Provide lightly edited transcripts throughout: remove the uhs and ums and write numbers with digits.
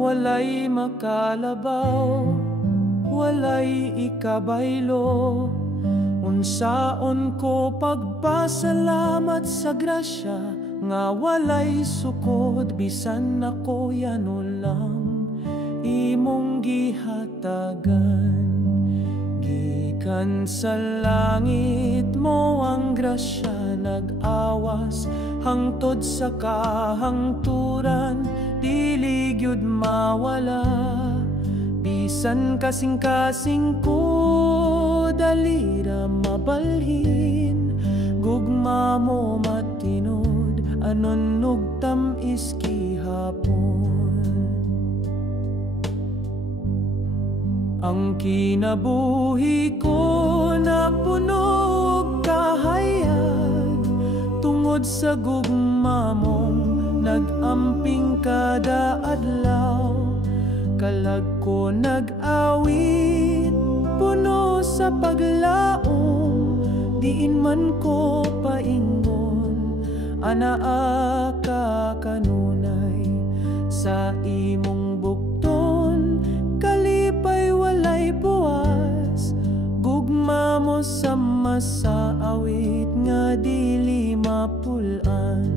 Walay makalabaw, walay ikabaylo. Unsaon ko pagpasalamat sa grasya nga walay sukod, bisan ako yano lang imong gihatagan. Gikan sa langit mo ang grasya nag-awas, hangtod sa kahangturan dili gyud mawala. Bisan kasing-kasing ko dalira mabalhin, gugma mo matinod anon nugtam iski hapon. Ang kinabuhi ko napunog kahayag, tungod sa gugma mong nag-amping kada adlaw. Kalag ko nag-awit, puno sa paglaom, diin man ko paingon, anaa ka kanunay. Sa imong bukton, kalipay walay buwas, gugma mo sama sa awit nga dili mapulan.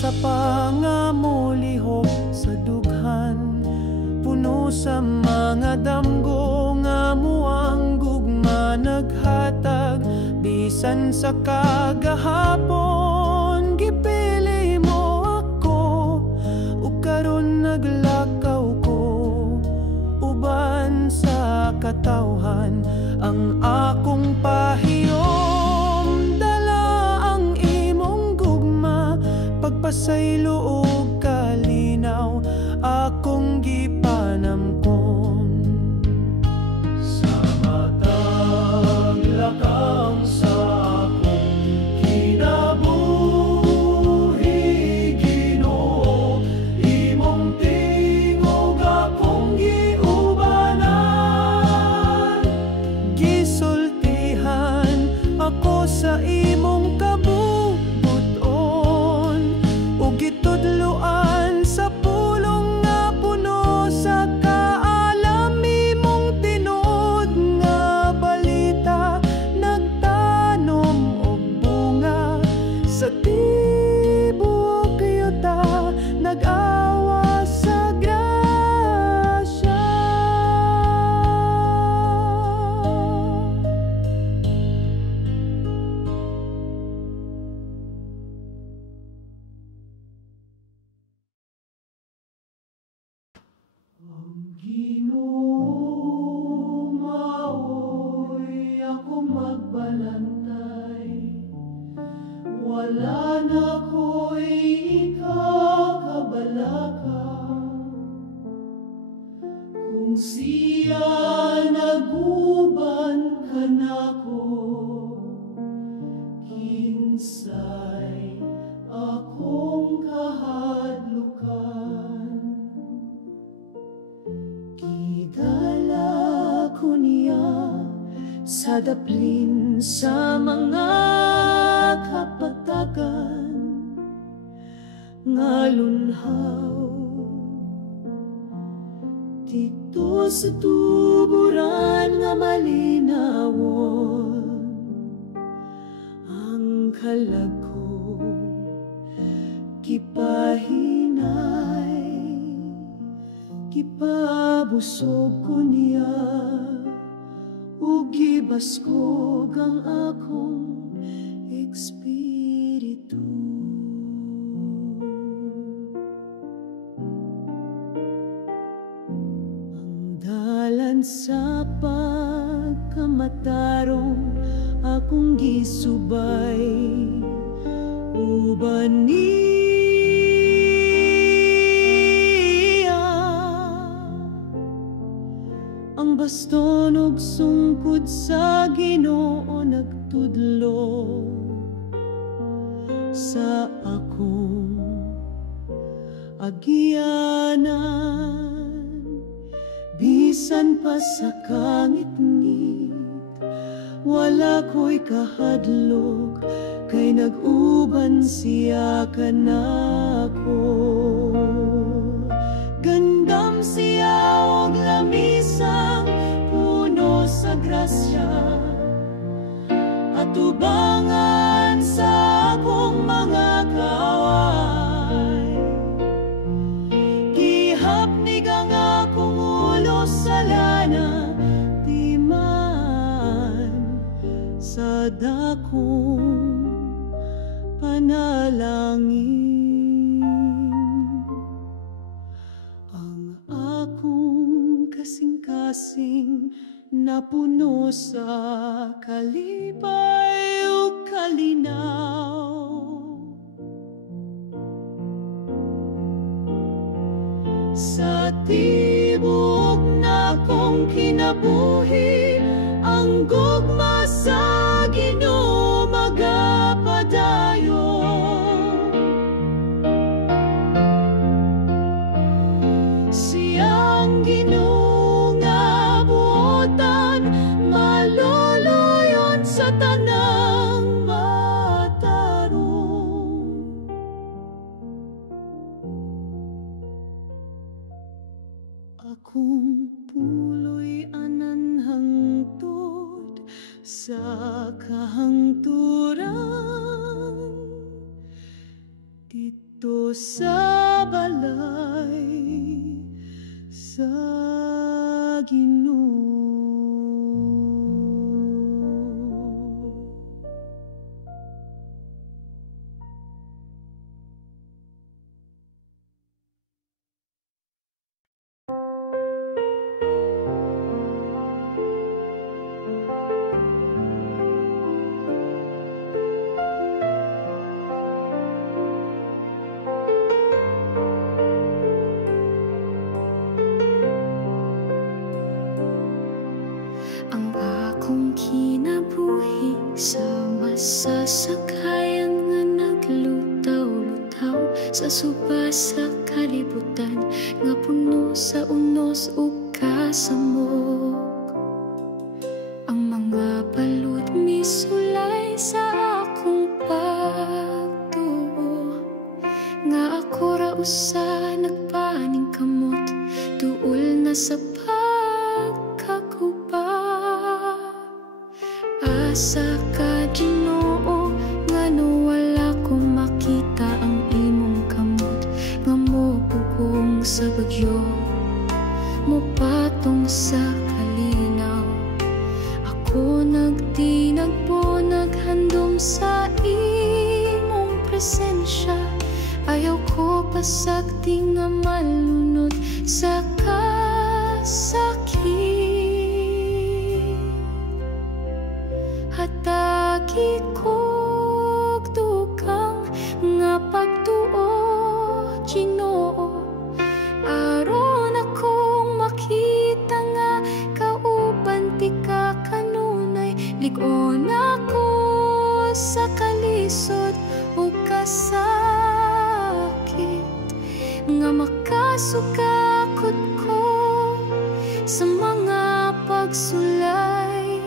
Sa pangamulihok sa dughan, puno sa mga damgo nga muang gugma naghatag. Bisan sa kagahapon gipili mo ako, ug karon naglakaw ko uban sa katawhan. Ang akong pahiyom dala ang imong gugma, pagpasaylo og kalinaw akong gipanamkon. Sa matag lakang sa akong kinabuhi, Ginoo, imong tingog akong giubanan. Gisultihan ako sa imong kabubuton, gitudloan sa pulong nga puno sa kaalami mong tinuod nga balita. Nagtanom og bunga sa tibok yuta, nag-awa sa grasya. Ang Ginoo maoy ako magbalantay, wala na ko'y ikakabalaka. Kung siya naguban ka nako, kinsay akong kahadlukan. Gidala ko niya sa daplin sa mga kapatagan nga lunhaw. Dito sa tuburan nga malinawon, ang kalag ko kipahinay. Gipabusog ko niya ug gibaskog ang akong espiritu. Ang dalan sa pagkamatarong akong gisubay uban niya. Ang baston ug sungkod sa Ginoo nagtudlo sa akong agyanan. Bisan pa sa kangit-ngit wala ko'y kahadlok, kay nag-uban siya kanako. Gandam siya og lamisang puno sa grasya, at ubangan sa akong mga kaaway. Gihapnig ang akong ulo sa lana, di man sa dakong panalangin. Ang akong kasing-kasing napuno sa kalipay o kalinaw. Sa tibok na kong kinabuhi, ang gugma sa Ginoo magapadayo. Siyang Ginoo nga buotan, maluluyon sa tanang matarong. Akong puloy anan hangtod sa kahangturan, dito sa balay sa Ginoo. Ang akong kinabuhi sa masasakayan nga naglutaw-lutaw sa suba sa kalibutan nga puno sa unos ug kasamok. Ang mga balod misulay sa akong pagtuo, nga ako ra usa nagpaning kamot tuol na sa asa ka Ginoo, ngano wala ko makita ang imong kamot, nga mobugong sa bagyo, mopatong sa kalinaw. Ako nagtinagpo, naghandom sa imong presensya, ayaw ko pasagdi nga malunod sa kasakit. Hatagi kog dugang nga pagtuo, Ginoo, aron akong makita nga kauban ti ka kanunay. Lig-on ako sa kalisod o kasakit, nga makasukakot ko sa mga pagsulay.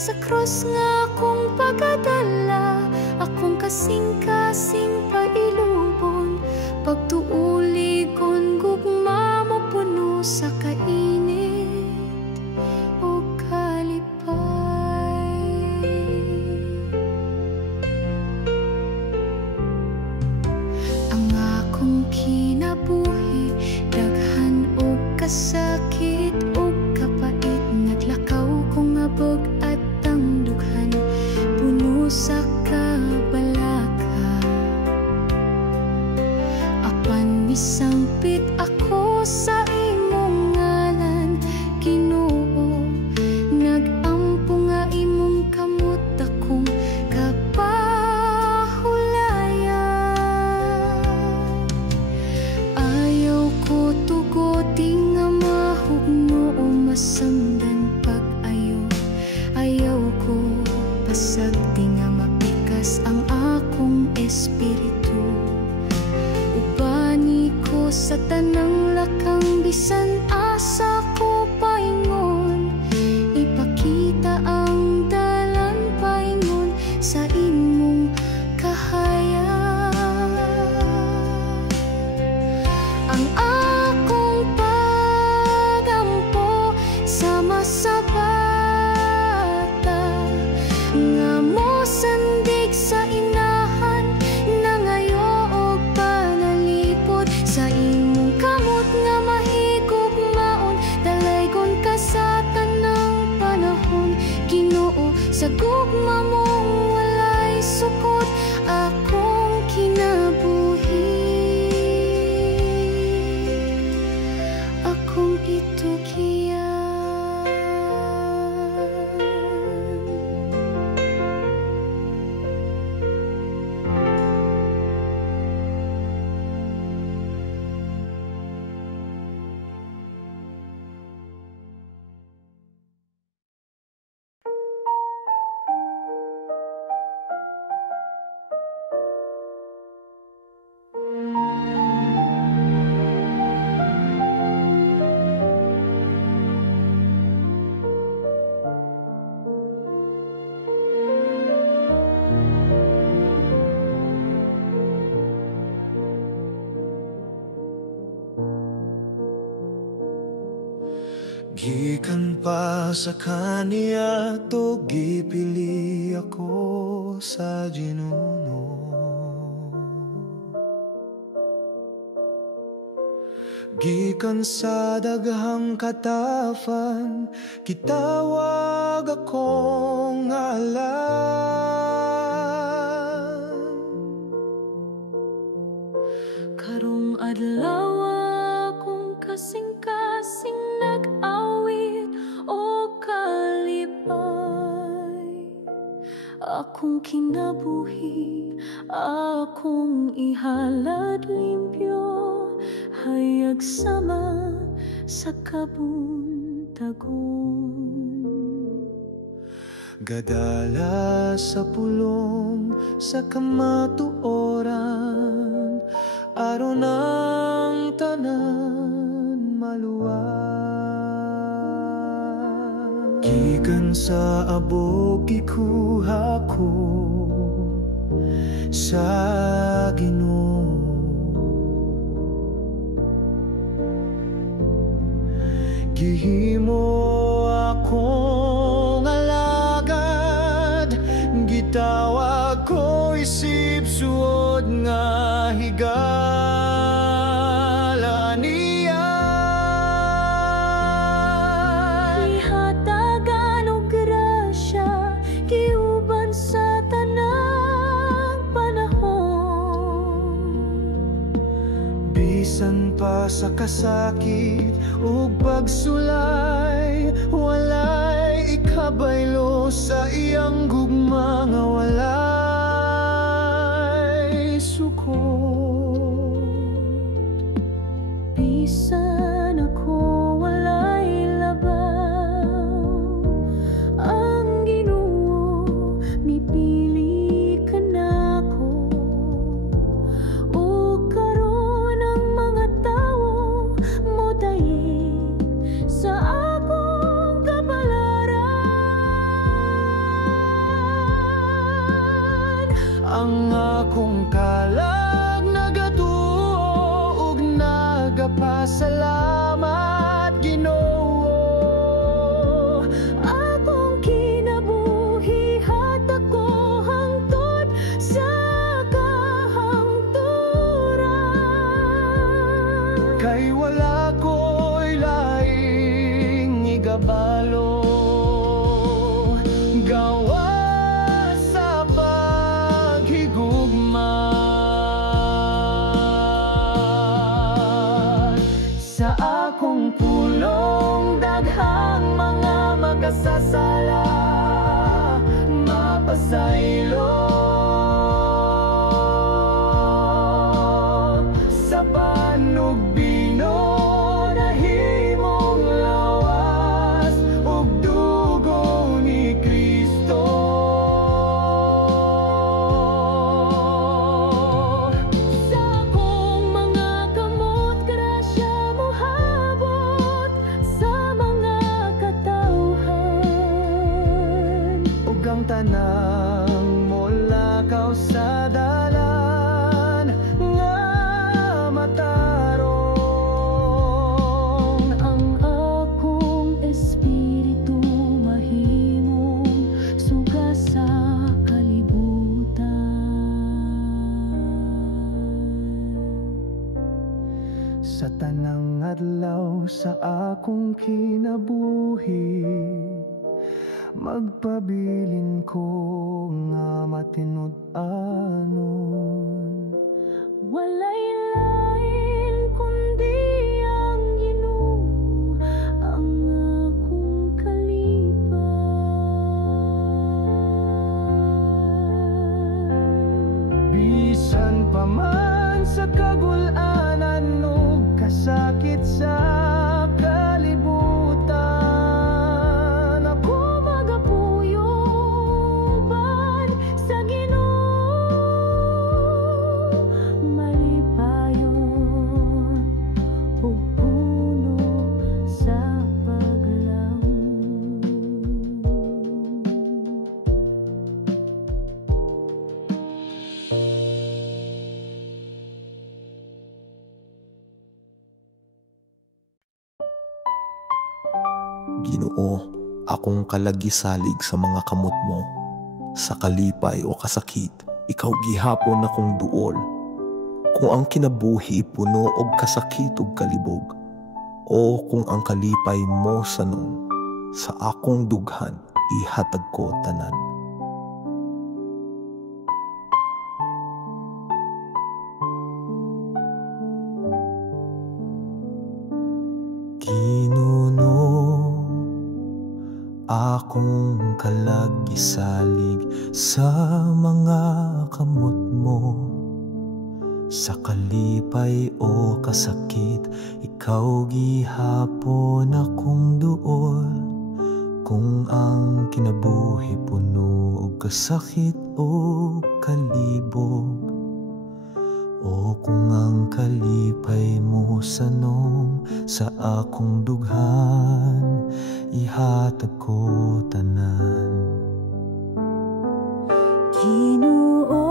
Sa krus nga akong pagadala, akong kasing-kasing pailubon, pagtuuligon gugma mo puno sa kainit o kalipay. Ang akong kinabuhi, daghan o tugyan. Gikan pa sa kaniya to gipili ako sa Ginuno. Gikan sa daghang katafan kitawag akong ngalan. Karong adlaw akong kasing-kasing nag-awit o kalipay. Akong kinabuhi, akong ihalad limpyo, hayag sama sa kabuntagon. Gadala sa pulong sa kamatuoran, aron ang tanan maluwag. Gikan sa abog gikuha ko sa Ginoo. Gihimo akong alagad, gitawag ko isip suod nga higala niya. Ihatagan og grasya, giuban sa tanang panahon. Bisan pa sa kasakit ug pagsulay, walay ikabaylo sa iyang gugma nga walay sukot. Bisan ako walay labaw, ang Ginoo mipili ka nako. O karon ang mga tawo modayin sa akong kabalaran. Ang akong kalag nagatuo ug nagapasalamat, Ginoo. Akong kinabuhi hatag ko hangtod sa kahangturan. Kay wala ko'y laing igabalo, gawa sa paghigugma. Sa akong pulong daghang mga makasasala, mapasaylo sa panugbino, nahimong lawas ug dugo ni Kristo. Sa akong mga kamot, grasya mo habot sa mga katawhan. Ug ang tanang molakaw sa dalan nga matarong. Ang akong espiritu mahimong suga sa kalibutan. Sa tanang adlaw sa akong kinabuhi, magpabilin ko nga matinud-anon. Walay lain kundi ang Ginoo, Ginoo, akong kalagisalig sa mga kamot mo. Sa kalipay o kasakit, ikaw gihapon akong duol. Kung ang kinabuhi puno og kasakit ug kalibog, o kung ang kalipay mo sanong, sa akong dughan ihatag ko tanan. Ginuno, akong kalagisalig sa mga kamot mo. Sa kalipay o kasakit, ikaw gihapon akong duol. Kung ang kinabuhi puno og kasakit o kalibog, o kung ang kalipay mo sanong, sa akong dughan ihatag ko tanan. Ginoo,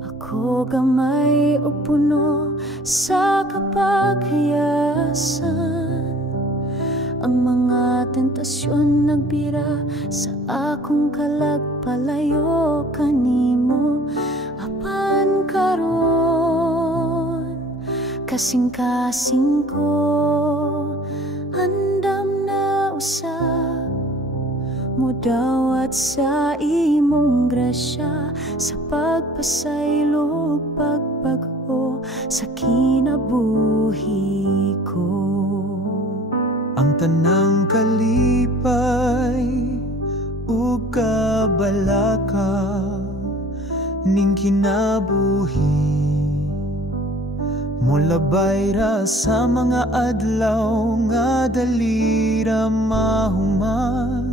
ako gamay o puno sa kapaghiyasan. Ang mga tentasyon nagbira sa akong kalagpalayo kanimo. Apan karon, kasing-kasing ko, andam na usab, mudawat sa imong grasya, sa pagpasaylo pagbago sa kinabuhi ko. Ang tanang kalipay ug kabalaka ning kinabuhi, molabay ra sa mga adlaw nga dali ra mahuman.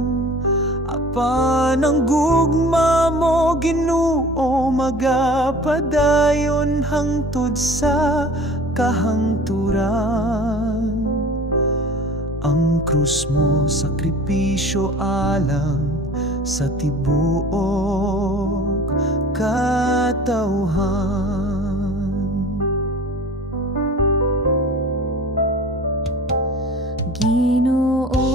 Apan ang gugma mo Ginoo magapadayon hangtod sa kahangturan. Ang krus mo sakripisyo alang sa tibuok katawhan. Ginoo,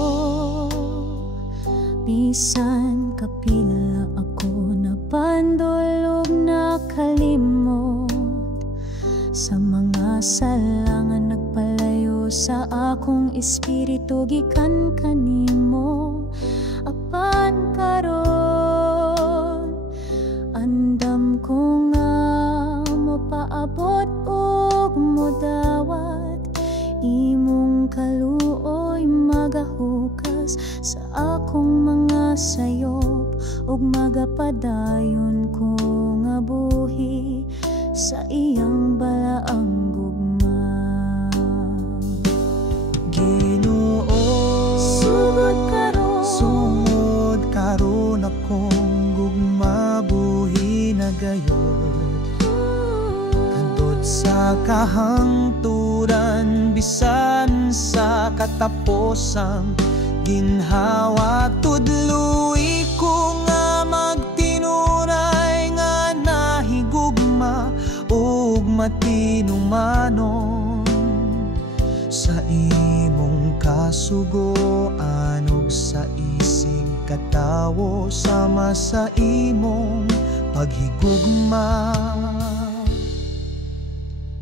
bisan kapila ako napandulog na kalimot, sa mga salangan nagpalayo sa akong espiritu gikan kanimo. Apan karon, andam ko nga mopaabot ug modawat, imong kaluoy magahukas sa akong mga sayop, ug magapadayon ko nga buhi sa iyang balaang gugma. Ginoo, sugod karon akong gugma buhi na gayon. Kantod sa kahangturan, bisan sa katapusang ginhawa, tudloy ko nga magtinuray nga nahigugma ug matinumanon sa imong kasugoan ug sa isig katawo, sama sa imong paghigugma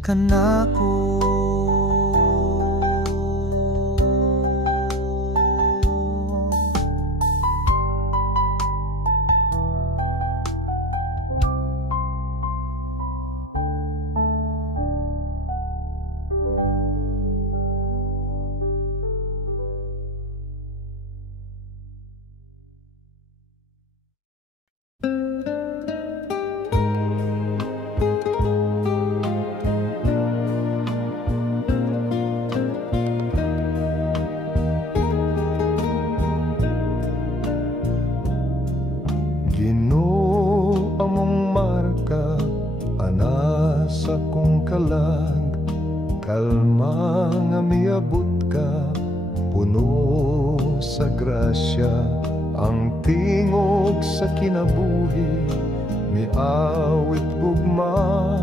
kanako. Ginoo, among marka ana sa kong kalag, kalma nga miabot ka, puno sa grasya. Ang tingog sa kinabuhi, miawit gugma,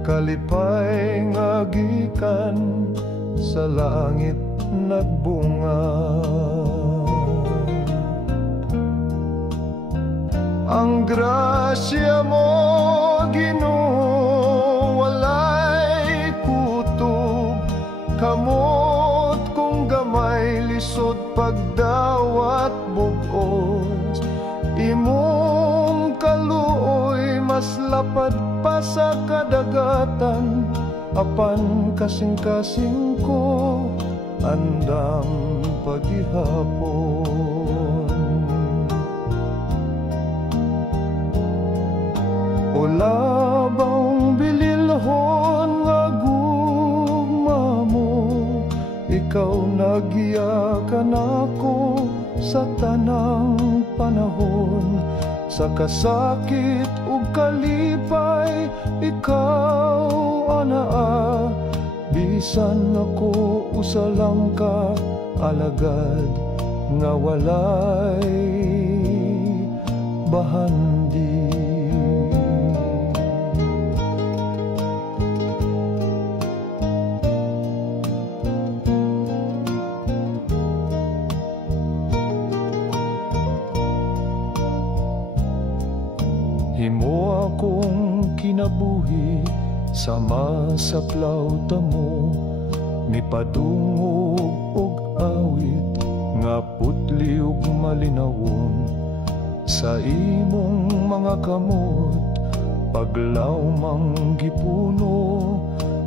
kalipay nga gikan sa langit nagbunga. Ang grasya mo, Ginoo, walay kutob, kamot kung gamay lisod pagdawat bugos. Imong kaluoy mas lapad pa sa kadagatan, apan kasing-kasing ko andam paghihapon. O labang bililhon nga gugma mo, ikaw nagyakan ako sa tanang panahon. Sa kasakit ug kalipay, ikaw anaa, bisan ako usa lang ka alagad nga walay bahandi. Himo akong kinabuhi sama sa plauta mo, mipadungog og awit nga putli ug malinawon. Sa imong mga kamot paglawmang gipuno,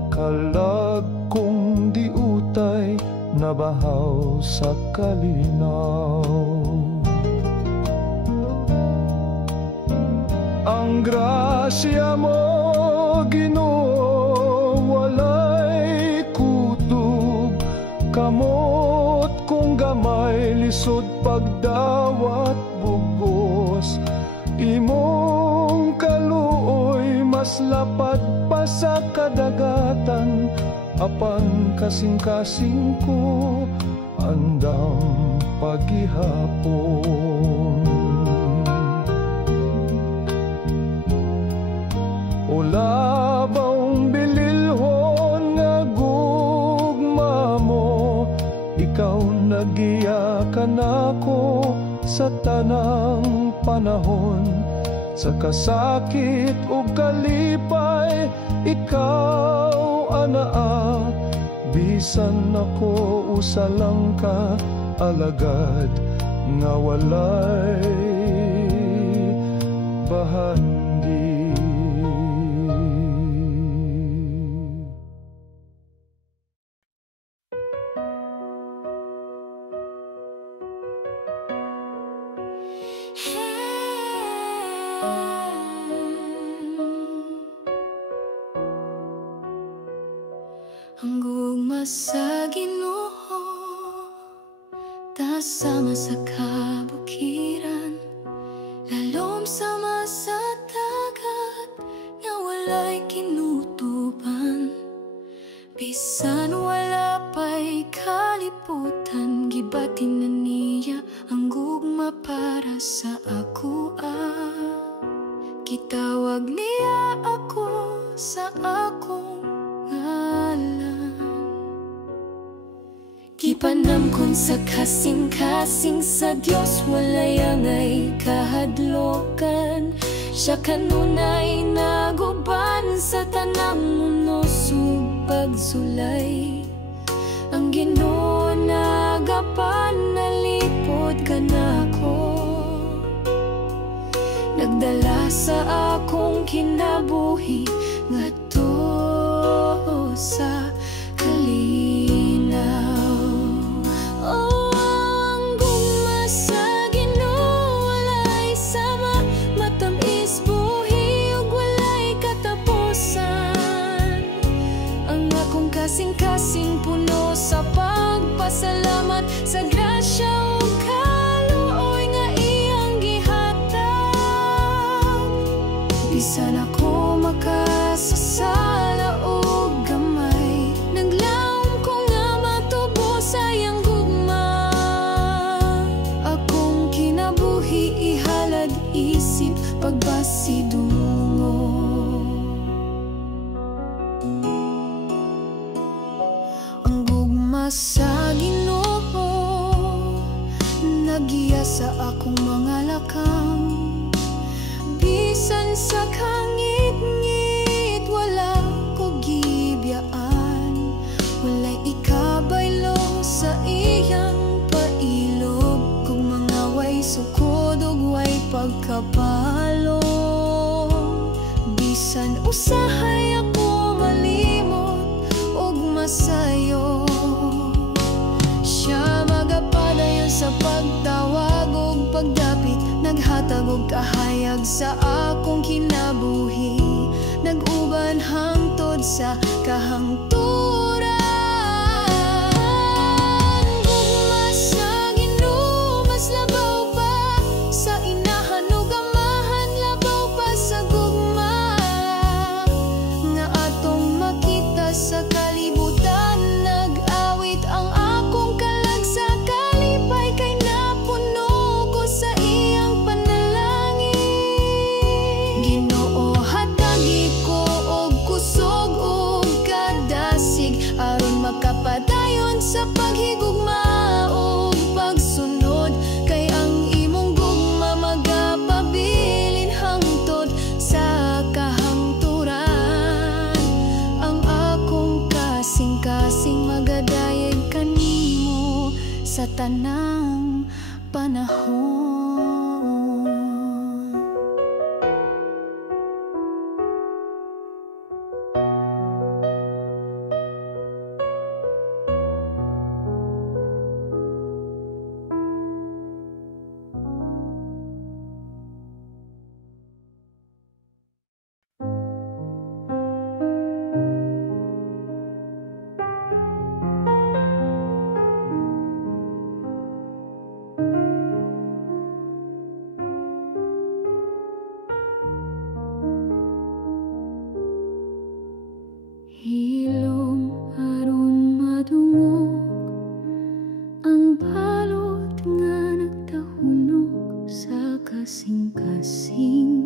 kalag kong diutay nabahaw sa kalinaw. Ang grasya mo, Ginoo, walay kutob, kamot kung gamay lisod pagdawat bugos. Imong kaluoy mas lapad pa sa kadagatan, apan kasing-kasing ko andam paghihapon. O labang bililhon nga gugma mo, ikaw nagyakan ako sa tanang panahon. Sa kasakit ug kalipay, ikaw anaa, bisan ako usa lang ka alagad nga walay bahandi. Ang gugma sa Ginoo, tasama sa kabukiran, lalom sama sa dagat nga walay kinutuban. Bisan wala pa'y kaliputan, gibatin na niya ang gugma para sa ako. Gitawag niya ako sa akong ngalan. Gipanamkon sa kasing-kasing sa Dios, walay angay kahadlokan. Siya kanunay naguban sa tanang mundo sug pagsulay. Ang Ginoo nagapan nalipod kanako, nagdala sa akong kinabuhi ngadto sa kalinaw. Oh, ang gugma sa Ginoo walay sama, matamis buhi ug walay katapusan. Ang akong kasing-kasing puno sa pagpasalamat sa grasya ug kaluoy nga iyang gihatag. Bisan ako makasasala og gamay, naglaom ko nga matubo sa iyang gugma. Akong kinabuhi ihalad isip pagbasidungo. Ang sa Ginoo, nagiya sa akong mga lakang. Bisan sa kangit-ngit, wala ko gibiyaan. Walay ikabaylo sa iyang pailog, kung mga way sukod ug way pagkapalong. Bisan usahay ako malimot ug masayo, siya magapadayon sa pagtawag ug pagdapit. Naghatag og kahayag sa akong kinabuhi, nag-uban hangtod sa kahangturan. Gugma sa Ginoo, mas labaw pa sa inahan ug amahan, labaw pa sa gugma nga atong makita sa kalibutan. Nag-awit ang akong kalag sa kalipay, kay napuno ko sa iyang panalangin. Ginoo, hatagi ko og kusog ug kadasig, aron makapadayon sa paghigugma ug pagsunod. Kay ang imong gugma magapabilin hangtod sa kahangturan. Ang akong kasing-kasing magadayeg kanimo sa tanang panahon. Hilom aron madungog ang balot nga nagtahunog sa kasing-kasing.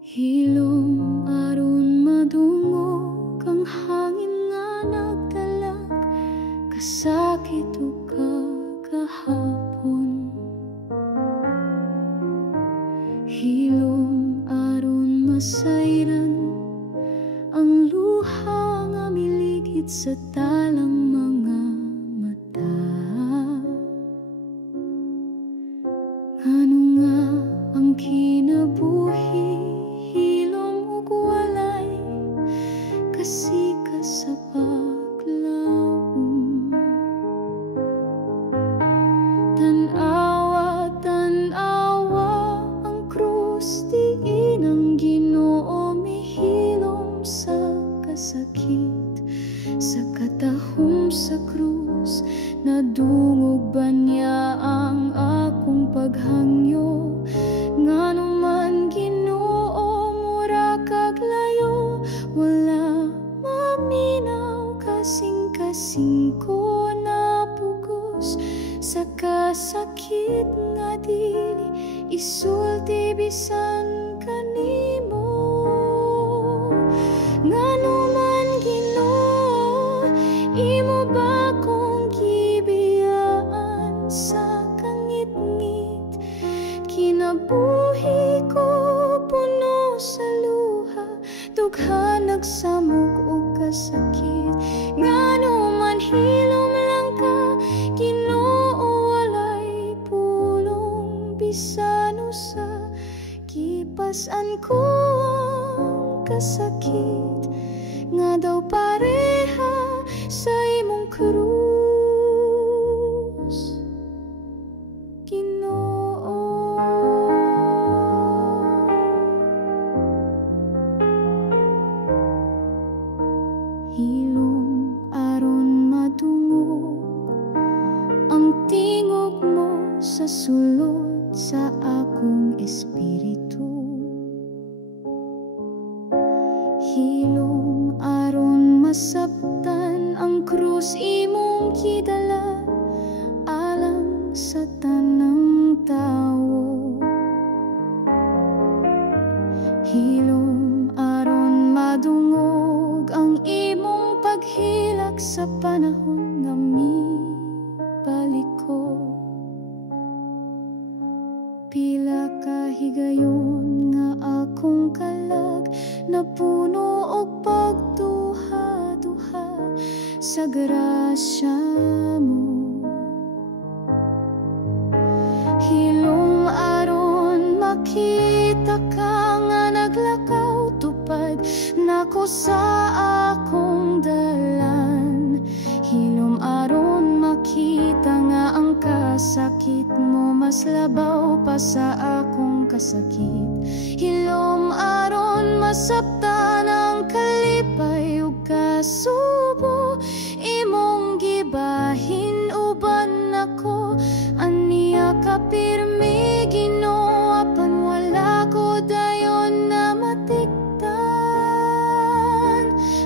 Hilom aron madungog ang hangin nga nagdalag kasakit ug kagahapon. Hilom aron masayran ang luha nga miligid sa talang mga mata. Ngano nga ang kinabuhi, hilom ug walay kasika sa paglaom. Tan-awa, tan-awa ang krus, diin ang Ginoo mihilom sa kasakit. Sa katahom sa krus, nadungog ba niya ang akong paghangyo? Ngano man Ginoo, mura kag layo, wala maminaw kasing-kasing ko napugos sa kasakit nga dili isulti bisan kanimo. Ngano man Ginoo, imo ba kong gibiyaan sa kangit-ngit? Kinabuhi ko puno sa luha, dughan nagsamok og kasakit. Ngano man hilom lang ka, Ginoo, walay pulong bisan usa. Kipas-an ko ang kasakit nga daw pareha sa imong krus, Ginoo. Hilom aron madungog ang tingog mo sa sulod sa akong espiritu. Hilom aron masabtan ang krus imong gidala alang sa tanang tawo. Hilom aron madungog ang imong paghila biyak sa panahon nga mibalik ko. Pila ka higayon nga akong kalag, napuno og pagduha-duha sa grasya mo. Hilom aron makita ka nga naglakaw, tupad nako sa akong dalan. Hilom aron makita nga ang kasakit mo mas labaw pa sa akong kasakit. Hilom aron masabtan ang kalipay ug kasubo, imong gibahin uban ako. Aniya ka pirmi Ginoo, apan wala ko dayon na matiktan.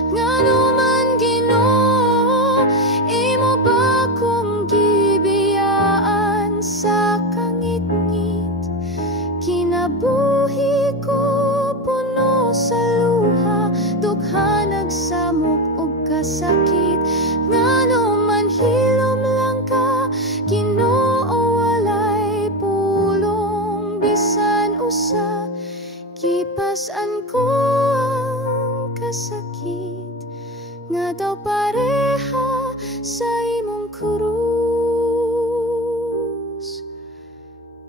Ngano man Ginoo, imo ba kong gibiyaan sa kangit-ngit? Kinabuhi ko puno sa luha, dugha nagsamok og kasakit. Ngano man hilom lang ka Ginoo, walay pulong bisan usa. Kipas-an ko ang kasakit nga daw pareha sa imong krus,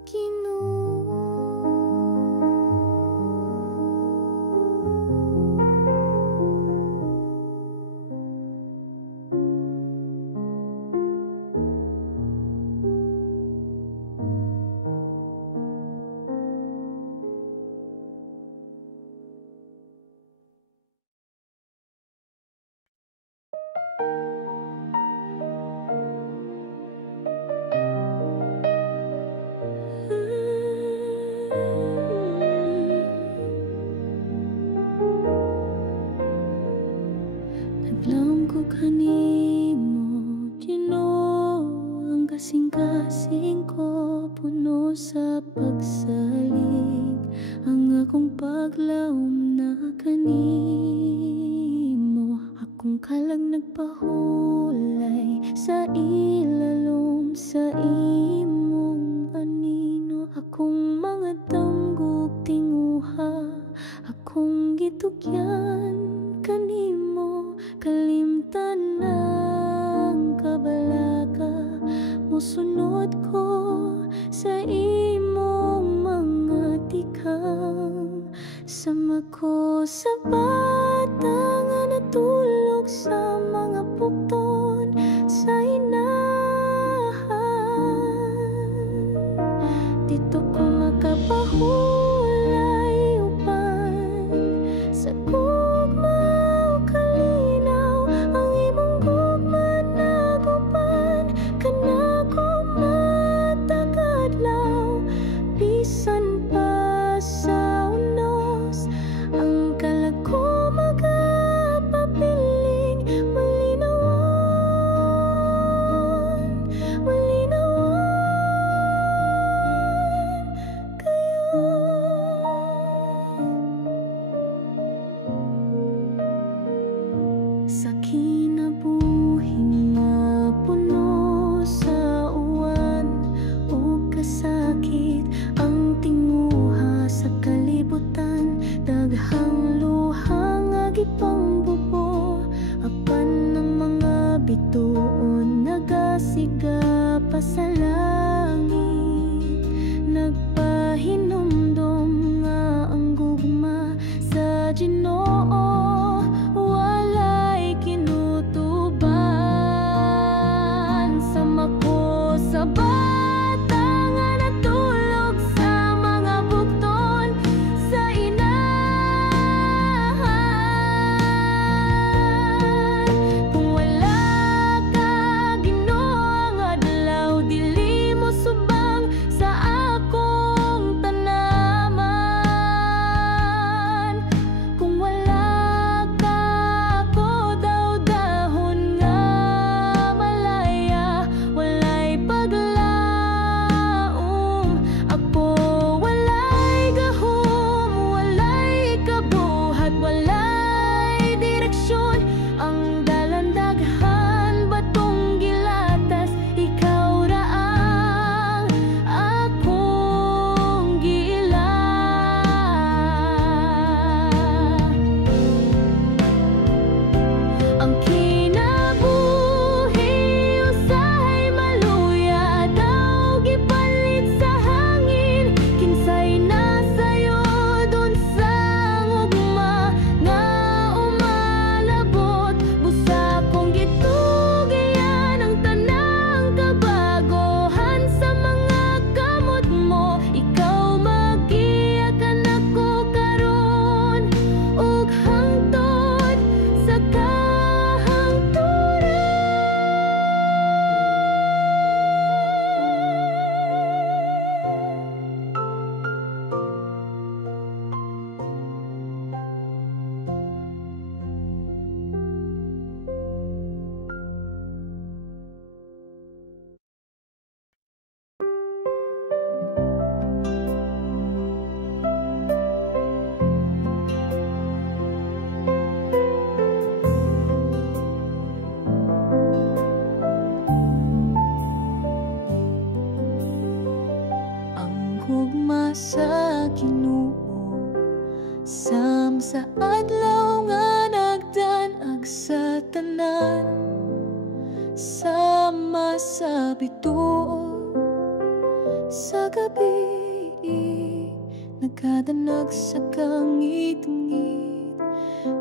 Ginoo. Naglaom ko kanimo, Ginoo, ang kasing-kasing ko puno sa pagsalig. Ang akong paglaom na kanimo, akong kalag nagpahulay sa ilalom sa imong anino. Akong mga tanggog tinguha, akong gitugyan kanimo. Kalimtan ng kabalaka, musunod ko sa imong mga tikang. Sama ko sa bata nga natulog sa mga bukton sa inahan. Dito ko makapahulay upan sa gugma o kalinaw. Ang imong gugma nagupan kanako matagadlaw, bisan pa sa unos ang kalag ko magapapiling. Malinawan, malinawan kayo. Sa kinabuhi nga puno sa uwan o kasakit, ang tinguha sa kalibutan, daghang luha nga gipangbubo. Apan ng mga bituon nagasiga pa sa langit, nagpahinumdom nga ang gugma sa Ginoo walay kinutuban. Sama ko sa bata nga natulog sa mga bukton sa inahan. Kung wala ka Ginoo, ang adlaw dili mo suba sa Ginoo, sam sa adlaw nga nagdanag sa tanan, sama sa bituon sa gabi, nagkadanag sa kangit-ngit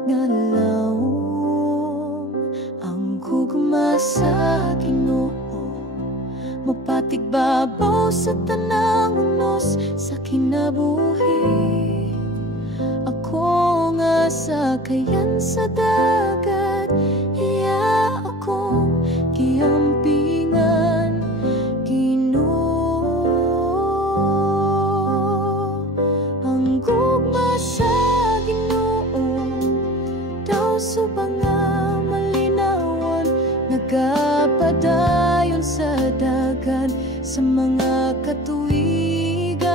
nga lawom. Ang gugma sa Ginoo mapatigbabaw sa tanang unos sa kinabuhi. Ako nga sakayan sa dagat, iya akong giampingan, Ginoo. Ang gugma sa Ginoo daw subang nga malinawan, nagapadayon sa dagan sa mga katuigan.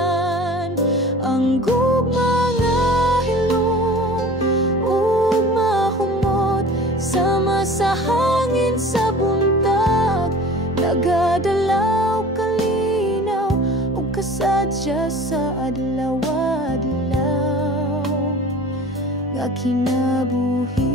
Ang gugma nga hilong ug mahumot, sama sa hangin sa buntag, nagadalaw kalinaw ug kasadya sa adlaw-adlaw nga kinabuhi.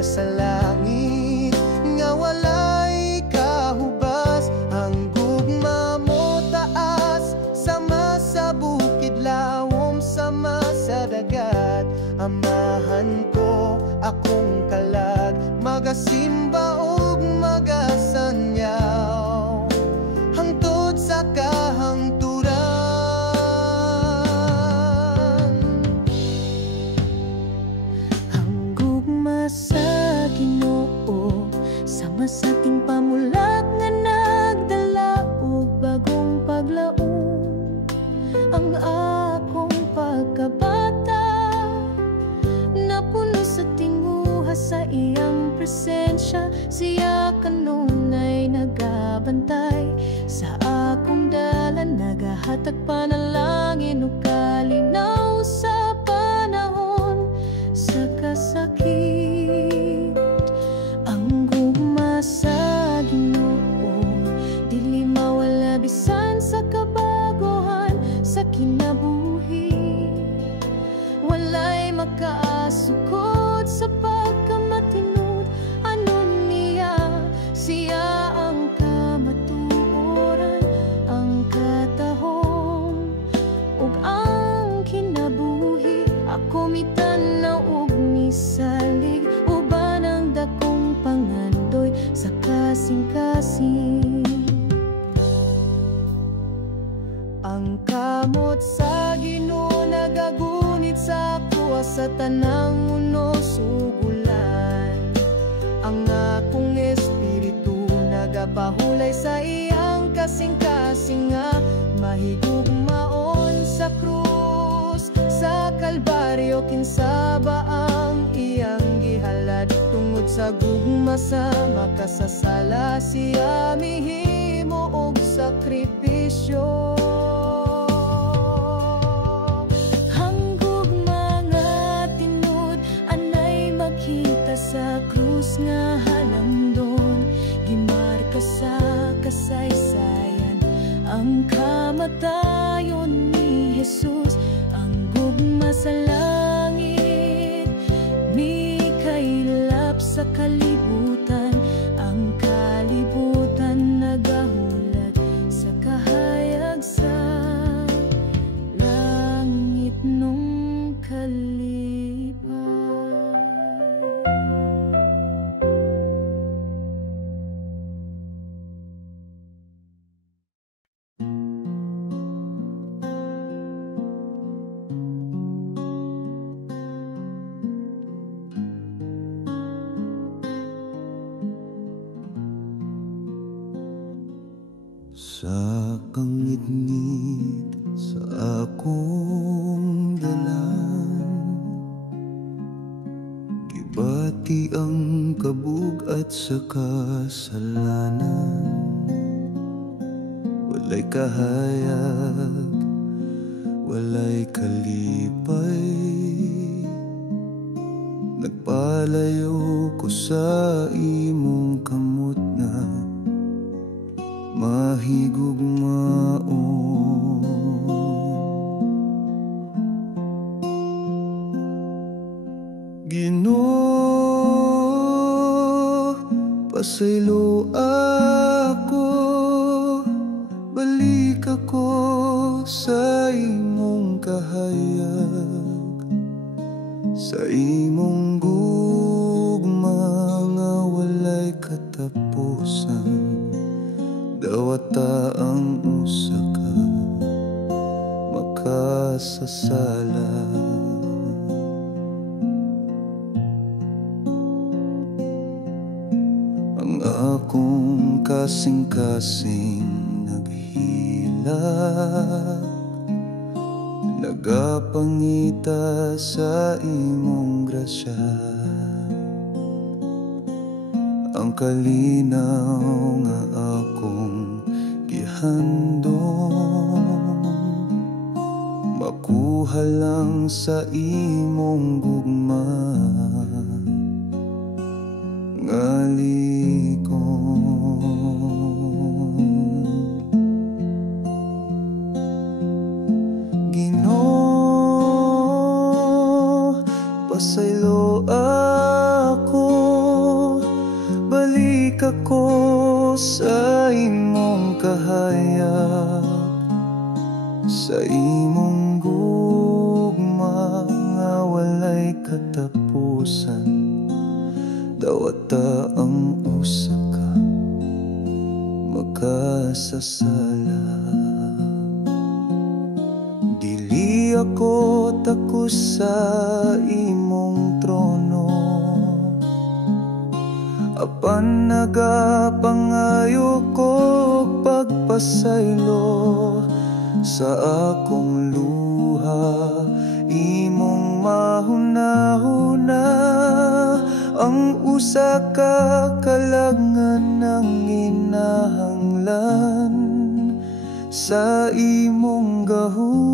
Sa langit nga walay kahubas, ang gugma mo taas, sama sa bukid lawom, sama sa dagat. Amahan ko akong kalag, magasimba ug magasanyaw hangtod sa kahangturan. Ang gugma sa Ginoo sama sa ating pamulat nga nagdala og bagong paglaom. Ang akong pagkabata napuno sa tinguha sa iyang presensya, siya kanunay nagabantay sa akong dalan, nagahatag panalangin ug kalinaw sa panahon sa kasakit. Ang gugma sa Ginoo dili mawala bisan sa kabaguhan sa kinabuhi. Walay makaasukod sa pagkamatinud, anon niya siya ang kamatuoran, ang katahom ug ang kinabuhi. Ako mitanaw ug misalig, uban ang dakong pangandoy sa kasing-kasing. Ang kamot sa Ginoo nagagunit sa ako sa tanang unos ug ulan. Ang akong espiritu nagapahulay sa iyang kasing-kasing nga mahigugmaon sa krus. Sa Kalbaryo kinsa ba ang iyang gihalad, tungod sa gugma sa makasasala siya mihimo og sakripisyo. Ang gugma nga tinud anay makita sa krus nga halamdon, gimarka sa kasaysayan ang kamatayon ni Jesus. Ang gugma sa langit mikailap sa kalibutan, ang kalibutan nagahulat sa kahayag sa langit nung kalipay. Sa kangit-ngit sa akong dalan, gibati ang kabug at sa kasalanan. Walay kahayag, walay kalipay. Nagpalayo ko sa imong kamot na mahigugmaon. Ginoo, pasaylo ako, balik ako sa imong kahayag, sa imong gugma nga walay katapusan. Dawata ang usa ka makasasala. Ang akong kasing-kasing naghilak, nagapangita sa imong grasya. Ang kalinaw nga akong gihandom, makuha lang sa imong gugma nga ligon. Ginoo, pasaylo ako, balik ako sa imong kahayag, sa imong gugma nga walay katapusan. Dawata ang usa ka makasasala. Dili ako takos sa imong trono, apan nagapangayo ko pagpasaylo sa akong luha. Imong mahuna-huna ang usa ka kalangan ng ginahanglan sa imong gahom.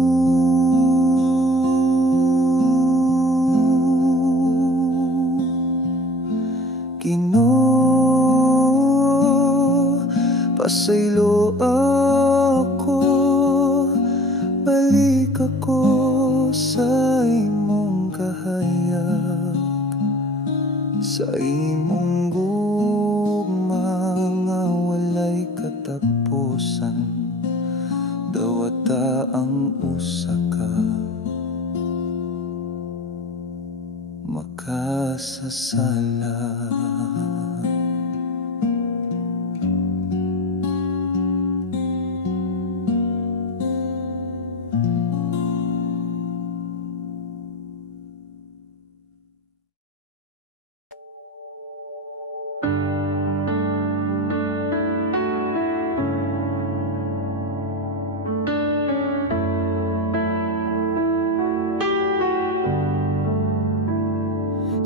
Ginoo, pasaylo ako, balik ako sa imong kahayag, sa imong gugma nga walay katapusan. Dawata ang usa ka makasasala.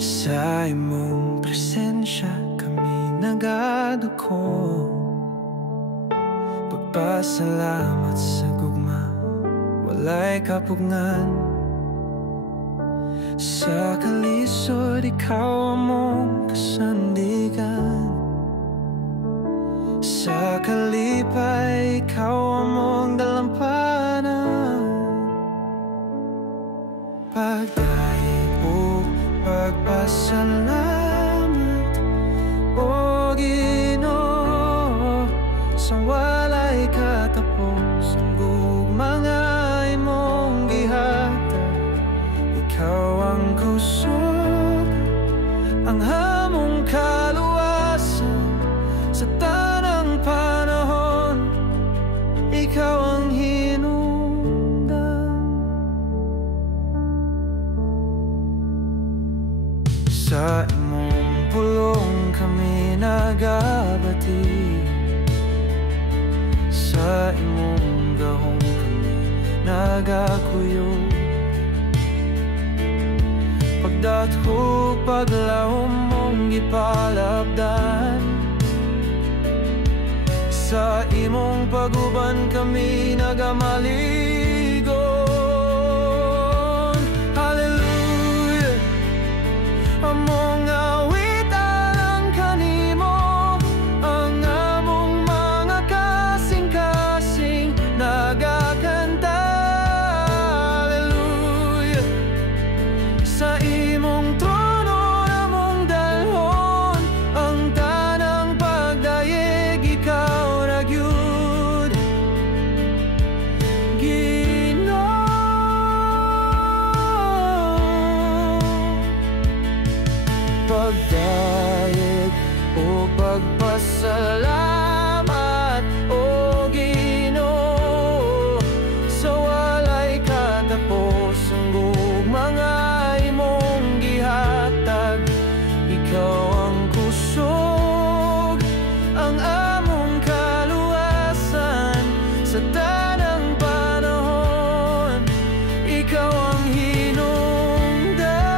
Sa imong presensya kami nagaduko, pagpasalamat sa gugma walay kapugngan. Sa kalisod ikaw among kasandigan, sa kalipay ikaw among dalampanan. Pagdaig o pagpasalamat, o Ginoo, sa walay katapos ang gugma nga imong gihatag. Ikaw ang kusog, ang hamong kaluwasan sa tanang panahon. Ikaw ang sa imong pulong kami nagabati, sa imong gahom kami nagakuyo. Pagdathog paglahom mong gipalabdan, sa imong paguban kami nagamaligon. Salamat o Ginoo sa walay katapos ang mga imong gihatag. Ikaw ang kusog, ang among kaluwasan sa tanang panahon. Ikaw ang hinungdan.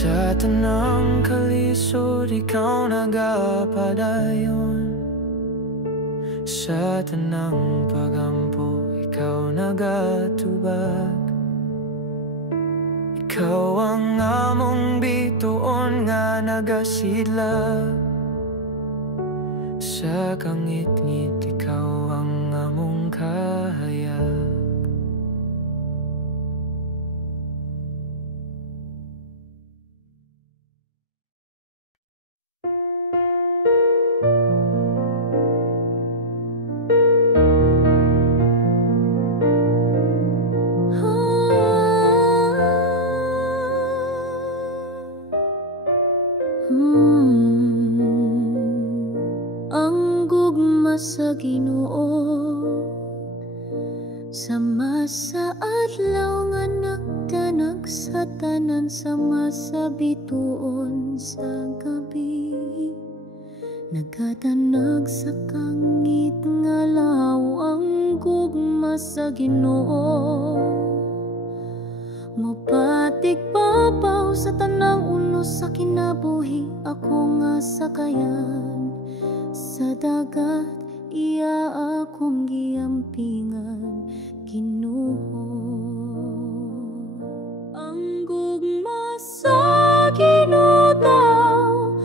Sa tanang kalisod, ikaw nagapadayon. Sa tanang pagampo, ikaw nagatubag. Ikaw ang among bituon nga nagasidlak. Sa kangit-ngit, ikaw ang among kahayag. Ang gugma sa Ginoo sama sa adlaw nga nagdanag sa tanan, sama sa bituon sa gabi. Nagadanag sa kangit nga law ang gugma sa Ginoo. Mapatig papaw sa tanang unos sa kinabuhi, ako nga sakayan sa dagat, iya akong giampingan, Ginoo. Ang gugma sa Ginoo daw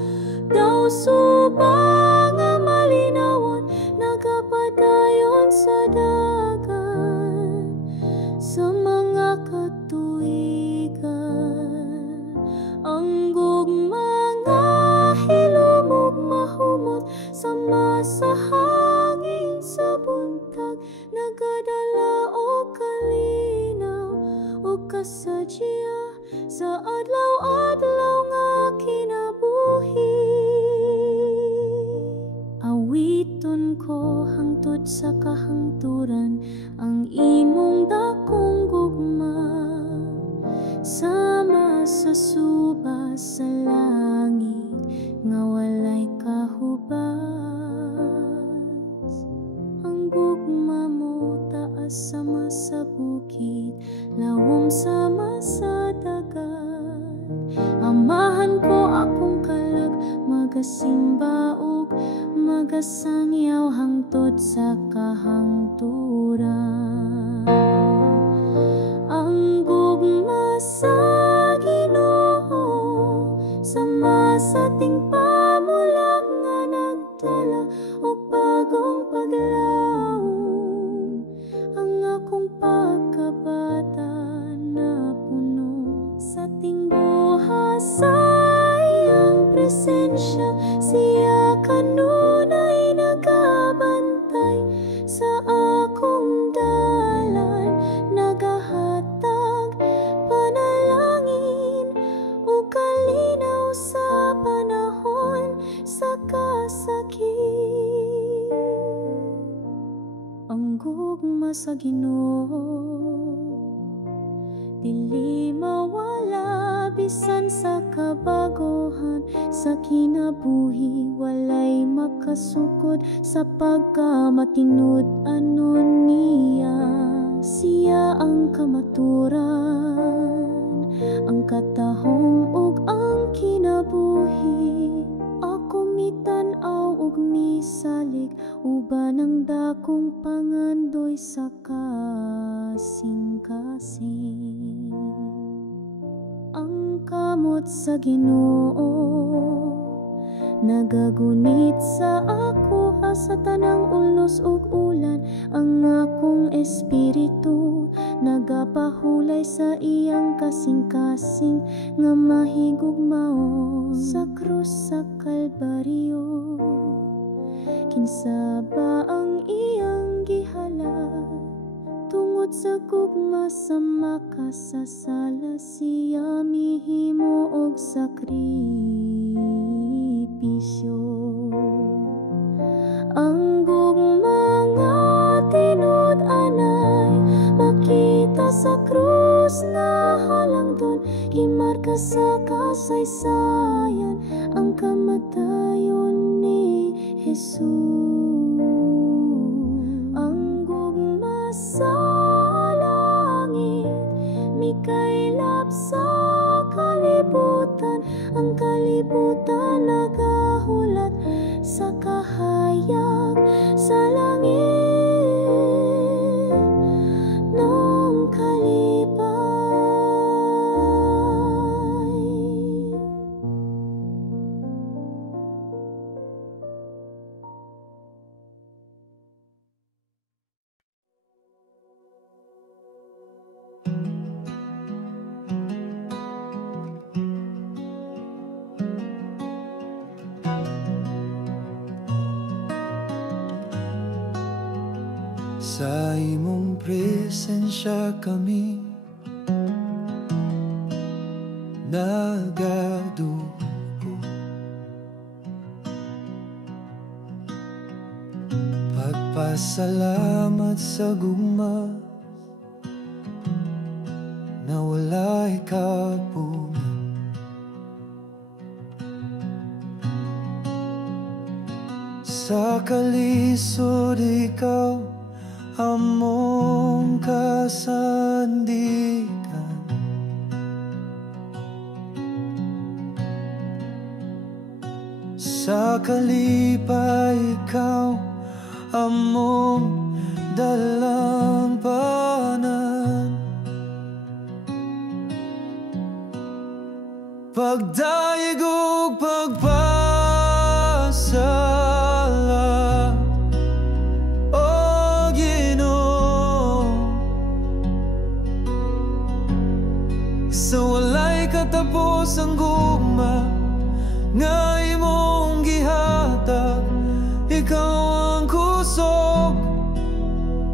subang nga malinawon, nagapadayon sa dagat sa mga katuigan. Ang gugma nga hilumog mahumot, sama sa hangin sa buntag, nagadala o kalinaw o kasadya sa adlaw-adlaw nga kinabuhi. Awiton ko hangtod sa kahangturan ang imong dakong gugma, sama sa suba sa langit nga walay kahubas. Ang gugma mo taas sama sa bukid, lawom sama sa dagat. Amahan ko akong kalag, magasimba ug magasangyaw hangtod sa kahangturan. Ang gugma sa Ginoo sama sa ting pamulag nga nagdala og bagong paglaom. Ang akong pagkabata na puno sa ting buha sa iyang presensya, siya kanunay nagabantay sa akong dalan, nagahatag panalangin o kalinaw sa panahon sa kasakit. Ang gugma sa Ginoo dili mawala bisan sa kabaguhan, sa kinabuhi walay makasukod sa pagkamatinud anon niya. Siya ang kamaturan, ang katahong ug ang kinabuhi. Ako mitan-aw ug misalig, uban ang dakong pangandoy sa kasing-kasing. Ang kamot sa Ginoo nagagunit sa ako, sa tanang ulos ug ulan. Ang akong espiritu nagapahulay sa iyang kasing-kasing nga mahigugmao sa krus sa Kalbaryo. kinsa ba ang iyang gihala? Tungod sa gugma sa makasasala, siya mihimo og sakripisyo. Ang gugma nga tinud-anay, makita sa krus na halangdon, gimarka sa kasaysayan ang kamatayon ni Jesus. Ang gugma sa langit, mikaylap sa kalibutan, ang kalibutan nagahulat sa kahayag sa langit nung kalipay. Sa imong presensya kami nagadugo, pagpasalamat sa gugma na wala'y kapunan. Sa kalisod ikaw among kasandigan, sa kalipay ikaw among dalampanan. Pagdaig ug pagpasala, sa walay katapos ang gugma nga imong gihatag, ikaw ang kusog,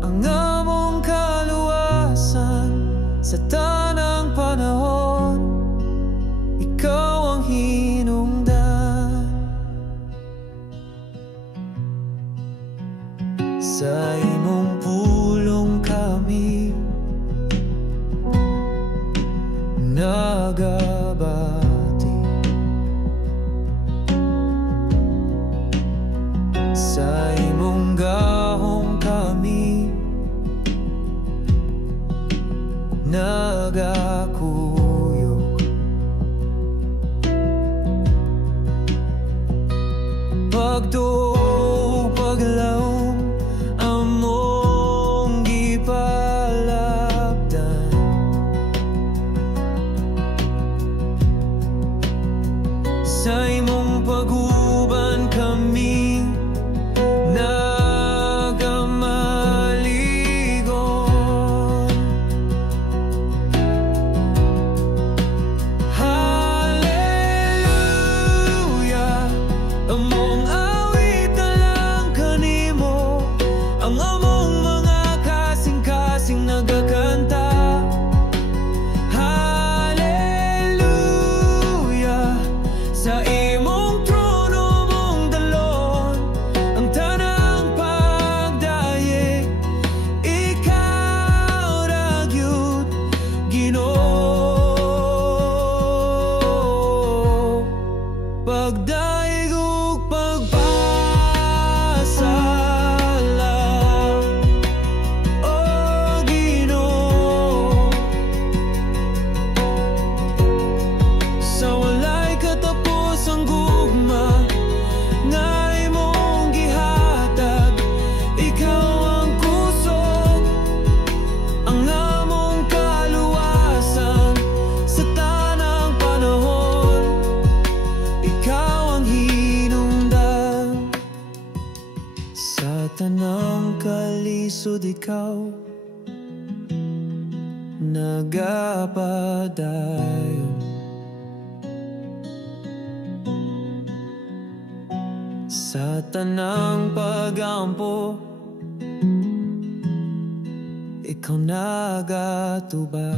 ang among kaluwasan sa tanang panahon, ikaw ang hinungdan. Sa imong pulong kami nagabati, sa imong gahong kami nagakuyog. Pagtuog paglaom among gipalapdan, sa imong paguban kami nagamaligon. Hallelujah, among awit na lang kanimo, ang among mga kasing-kasing nagakanta. Sa imong trono mong dalon ang tanang pagdaye, ikaw ragyud Ginoo. Pagdaig ug pagpasala, o Ginoo, sa walay katapos ang gugma nga imong gihatag, ikaw ang kusog, ang among kaluwasan sa tanang panahon, ikaw ang hinungdan. Sa tanang kalisod ikaw nagapadayon, sa tanang pagampo, ikaw nagatubag.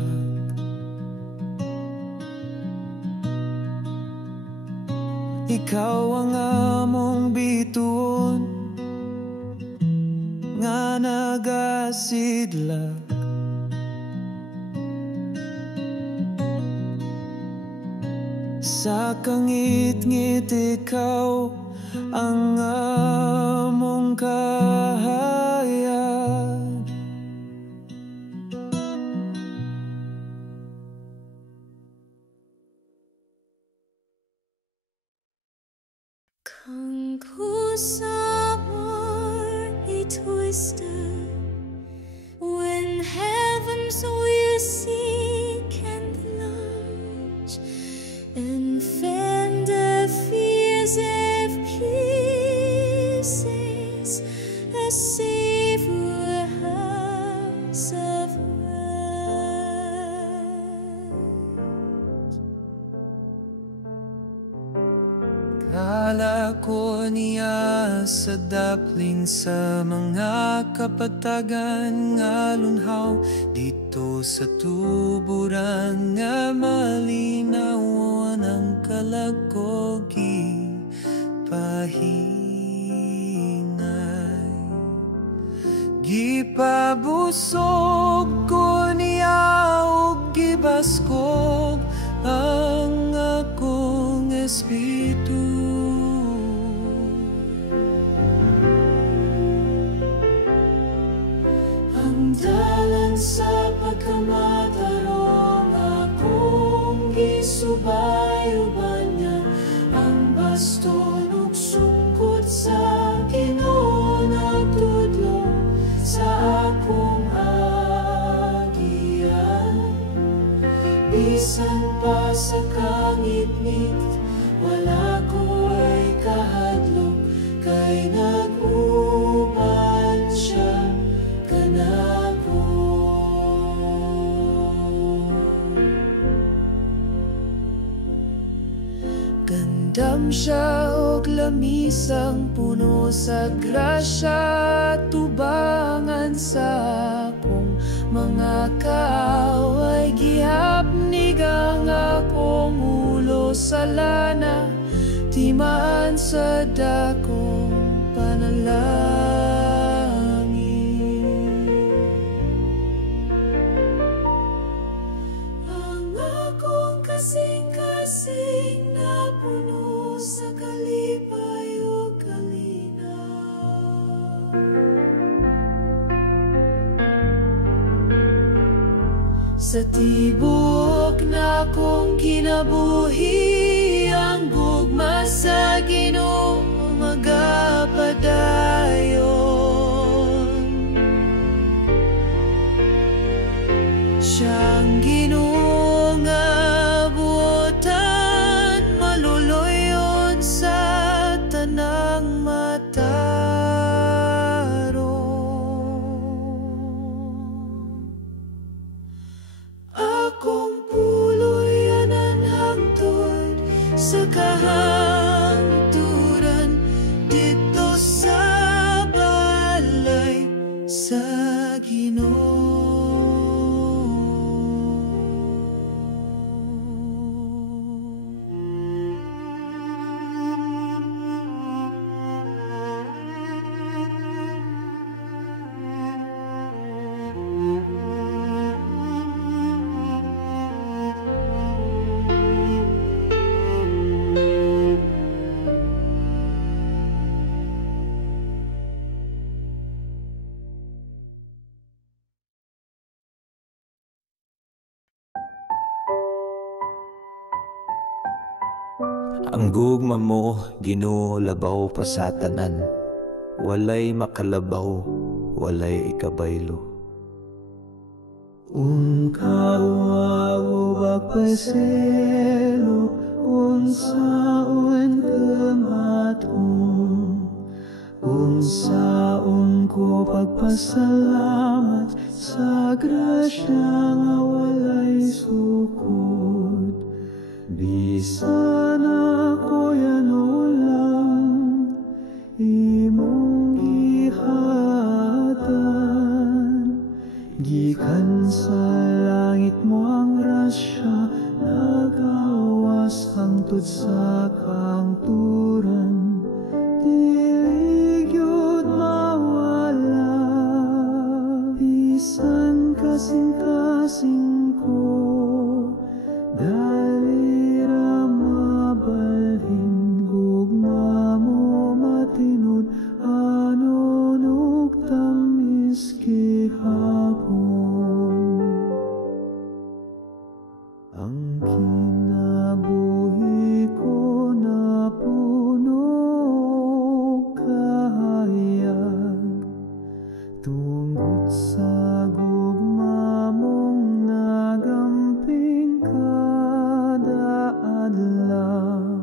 Ikaw ang among bituon nga nagasidlag. Sa kangit-ngit ikaw ang among kahayag. Kung kusapar twisted when heavens will seek and launch and fend the fears of pieces, a safe house of rest. Kala ko niya sa daplin sa mga kapatagan nga lunhaw dito sa tuburan nga malinawan ang kalagogi pahingay. Gipabusog ko niya o gibaskog ang akong espiritu. Dalan sa pagkamatarong akong gisubayo-ban niya ang baston ug sungkot sa Ginoo nagtudlo sa akong agian. Bisan pa sa kangit-ngit wala ko ay kahadlok kay nag-uban siya kanako. Gandam siya og lamisang puno sa grasya, tubangan sa akong mga kaaway. Gihapnig ang akong ulo sa lana, timaan sa dakong panalangin. Ang akong kasing-kasing na puno sa kalipay o kalinaw. Sa tibok na kong kinabuhi, ang gugma sa Ginoo magapadayon. Siyang Ginoo nga buotan, maluluyon sa tanang matarong. Akong puloy anan hangtod sa kahangturan dito sa balay sa Ginoo. Ang gugma mo, Ginoo, labaw pa sa tanan. Walay makalabaw, walay ikabaylo. Kawaw pagpaselo unsaon kamatong unsaon ko pagpasalamat sa grasya nga walay sukod. Bisan ako yan ulang Gikan sa langit mo ang rasya, nagawas hangtod sa kangturan. Dili gyud mawala, bisan kasing-kasing ko, dali ra mabalhin. Gugma mo matinud, anunog tamis gihapon. Ang kinabuhi ko na puno kahayag, tungod sa gugma mong nagamping kada adlaw.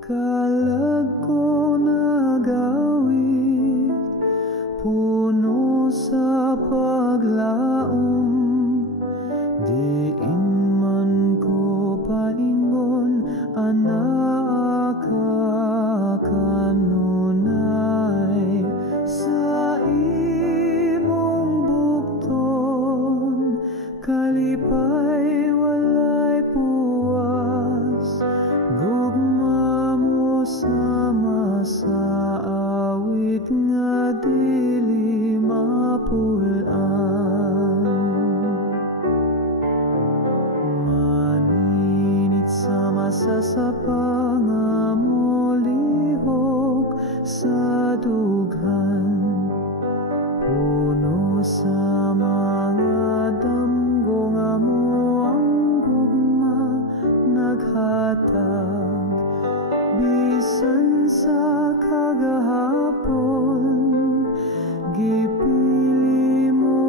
Kalag ko nagawid, puno sa paglaom. Diin man ko paingon, anak ka kanunay. Sa imong bukton, kalipay walay puwas. Gugma mo sama sa awit nga dili mapulaan. Maninit sama sa sapa nga molihok sa dughan. Puno sa mga damgo nga mo ang gugma naghatag. Bisan sa kagahapon, gipili mo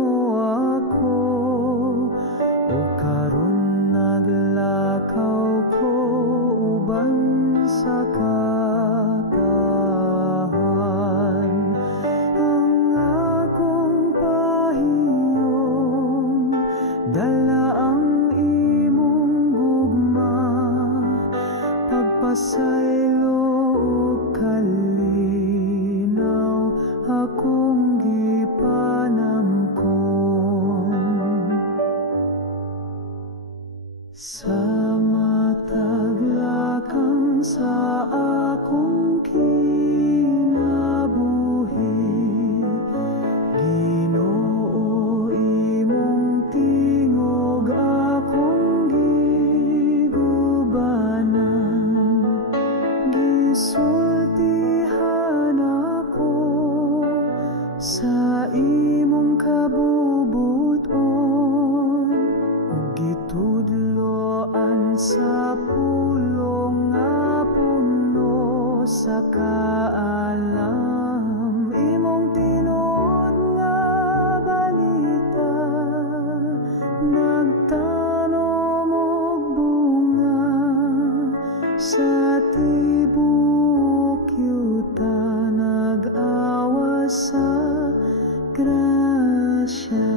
ako, o karon naglakaw ko uban sa katahan. Ang akong pahiyon, dala ang imong gugma, pagpasaylo o kalinaw akong gipanamkon. Sa mataglakang sa akong kinabuhi, Ginoo imong tingog akong gigubanan. Gisultihan ako sa imong kabubuton, ug gitudloan sa pulong nga puno sa kaalam. Imong tinuod nga balita, nagtanom og bunga sa tibok yuta, nag-awas sa grasya.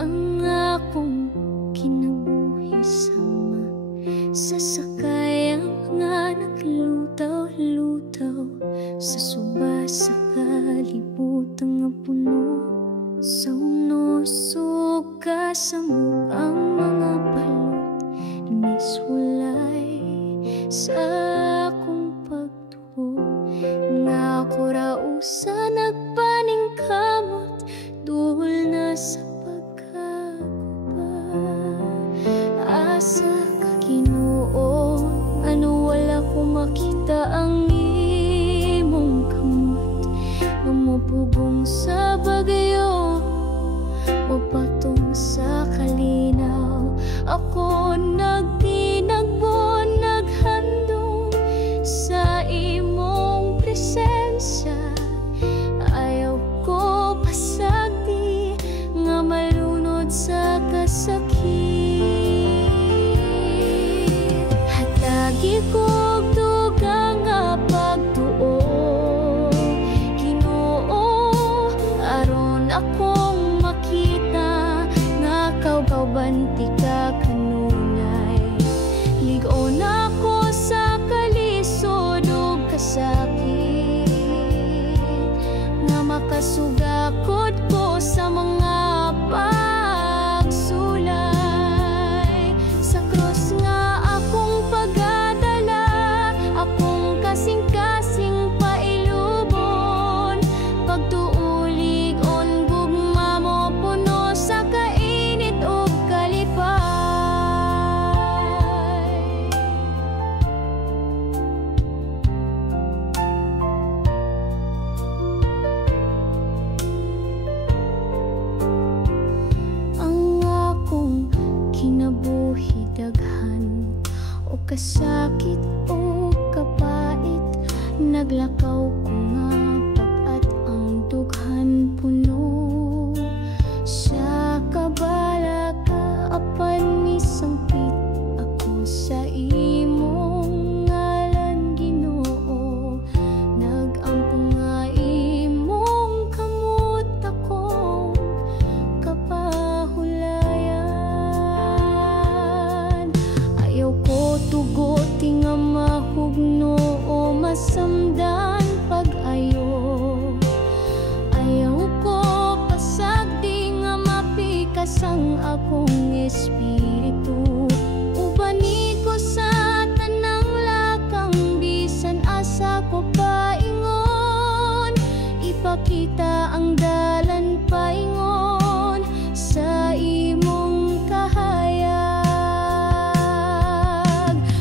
Ang akong kinabuhi sama sa sakayang nga naglutaw-lutaw, sa suba sa kalibutan nga puno sa unosog kasamok ang mga balot inisulay sa akong pagtuo. Nga ako rausa nagpaningkamot, duhol na sa pagkaguba. Asa ka Ginoo, ano wala ko makita ang imong kamot, nga mapugong sa bagyo, mapatong sa kalinaw. Ako nagtinagbo, naghandong sa imong presensya. kasakit o kapait, naglakaw ko nga pag-at ang dughan puno. Sa kabala ka apan misangpit ako sa imong ngalan, Ginoo. Nag-ampong nga imong kamot akong kapahulayan. Ayaw ko tugoti nga mahugno o masamdan pag-ayo. Ayaw ko pasagdi nga mapikas ang akong espiritu. Ubani ko sa tanang lakang bisan asa ko paingon. Ipakita ang dalan paingon sa imong kahayag.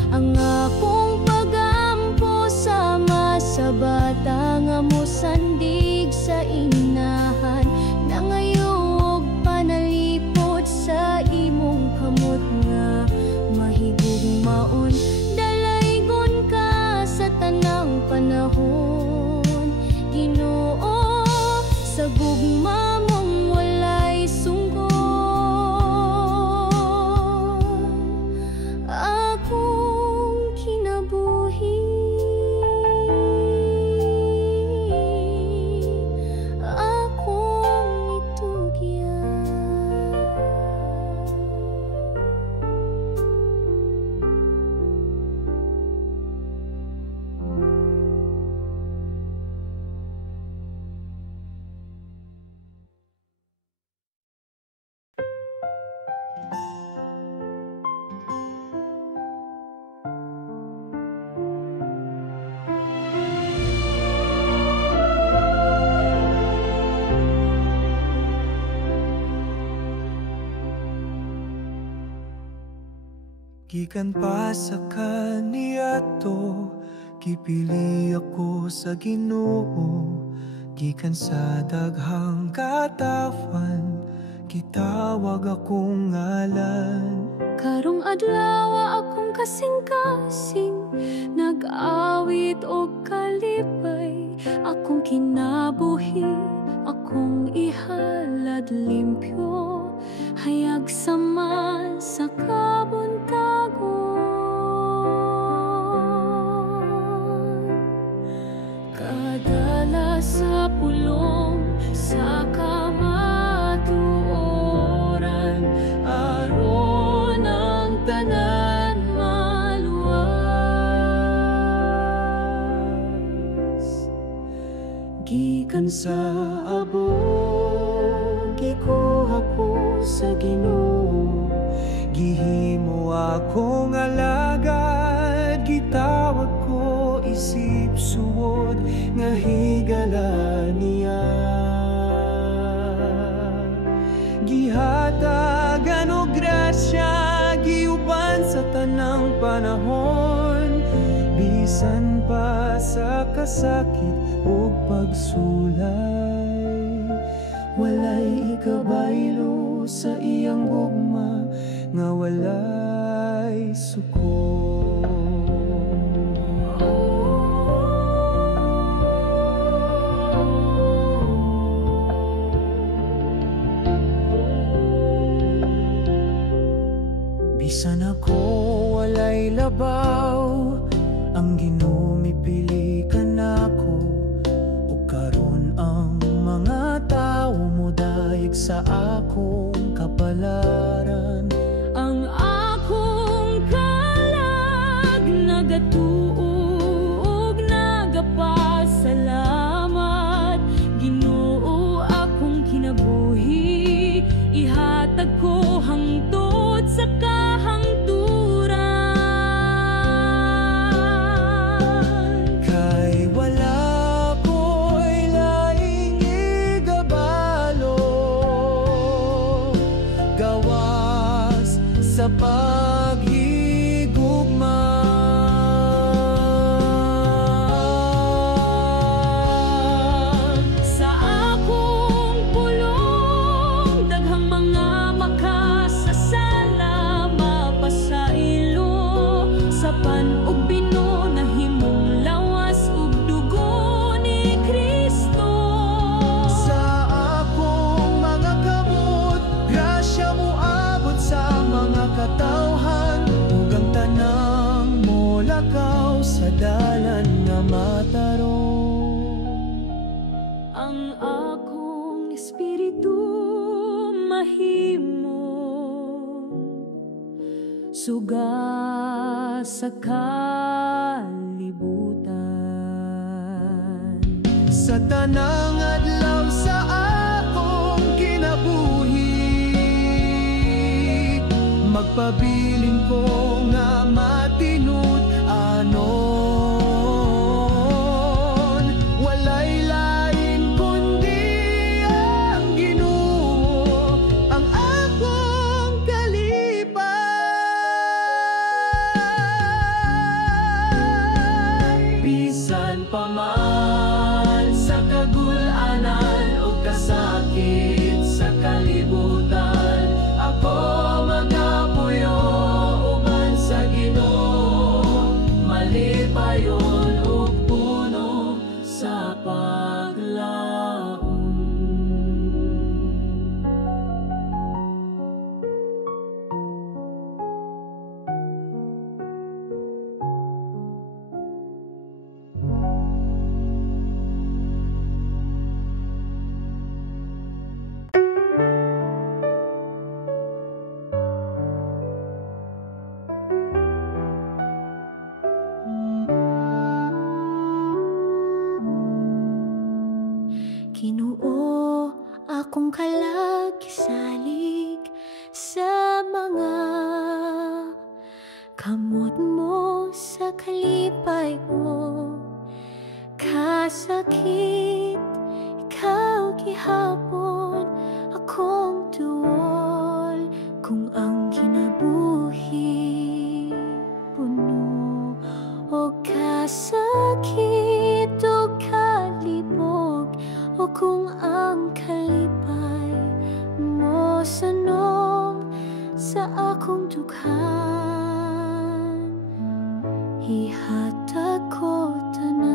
Ang akong pagampo sama sa bata nga mosandig sa inahan. Nangayog panalipod sa imong kamot nga mahigugmaon. Dalaygon ka sa tanang panahon, Ginoo, sa gugma mong walay sungkon. Akong kinabuhi, akong itugyan. Gikan pa sa kaniadto, kipili ako sa Ginoo. Gikan sa daghang katawan, kitawag akong ngalan. Karong adlaw akong kasing-kasing, nag-awit o kalipay. Akong kinabuhi, akong ihalad limpyo, hayag sama sa kabuntagon. Kadala sa pulong, sa kamatuoran, aron ang tanan maluwas. Gikan sa abog, gikuha ko sa Ginoo. Gihimo akong alagad, gitawag ko isip suwod, nga higala niya. Gihatagan o grasya, giuban sa tanang panahon. Bisan pa sa kasakit o pagsulay, walay ikabaylo sa iyang gugma, nga walay suko. Bisan ako walay labaw, ang ginumipili ka nako. O karon ang mga tao mo dayeg sa akong kapalaran. Ang akong kalag nagatuog, nagapasalamat. Ginoo akong kinabuhi, ihatag ko hangtod sa kahangturan. Kay wala ko'y laing igabalo, suga sa kalibutan. Sa tanang adlaw sa akong kinabuhi, magpabiling ko nga matinud anon. Walay lain kundi ang Ginoo, ang akong kalipay. Bisan pa man sa kagulanan o kasakit sa kalibutan, ako magapuyo uban sa Ginoo, malipayon ug puno sa paglaom. Ginoo, akong kalagisalig sa mga kamot mo sa kalipay ko. Kasakit, ikaw gihapon akong tuol, kung ang kinabuhi puno o kasakit o kalibog, o kung ang kalipay mo sanom sa akong dughan, ihatag ko tanan.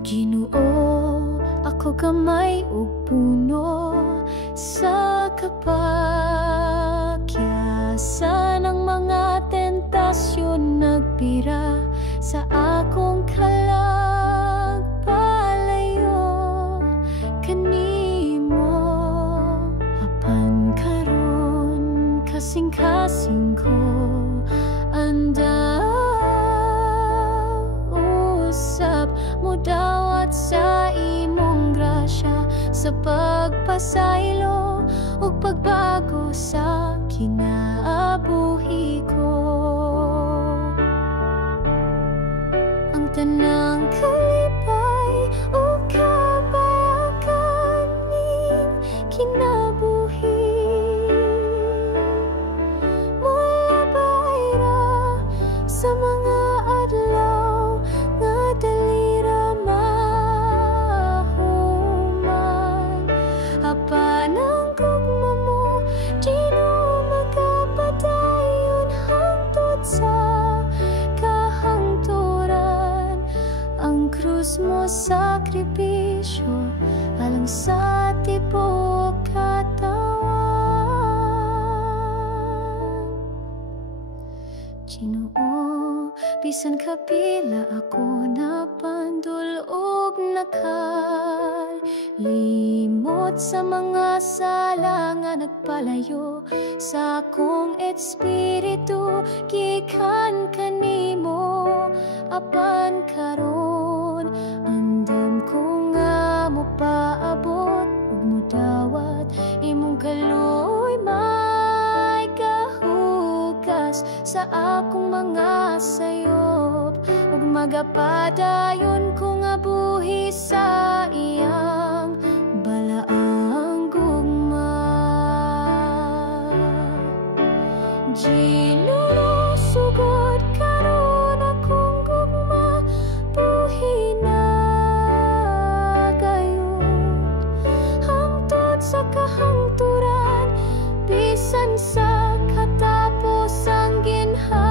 Ginoo, ako gamay ug puno sa kapagyasan ng mga tentasyon nagpira sa akong kalagpalayo kanimo. Apan karon kasing-kasing ko anda usap mo dawat sa imong grasya, sa pagpasaylo ug pagbago sa kinaabuhi ko. Ang tanang kalipay o kabayakan ning kinabuhi, mula bayra sa mga adlaw nga dalira mahuman. Apan ang gugma mo di no magapadayon hangtod sa kahangturan. Ang krus mo sakripisyo alang sa tibok katawan. Ginoo, bisan kapila ako napandul ug nakalimot sa mga sala nga nagpalayo sa akong espiritu gikan kanimo. Apan karon andam ko nga mo paabot ug modawat imong kaluy may kahugas sa akong mga sayop, ug magapadayon ko nga buhi sa iyang balaang gugma. Ginoo, sugod karon akong gugma, buhi na gayon hangtod sa kahangturan, bisan sa katapos ang ginhawa.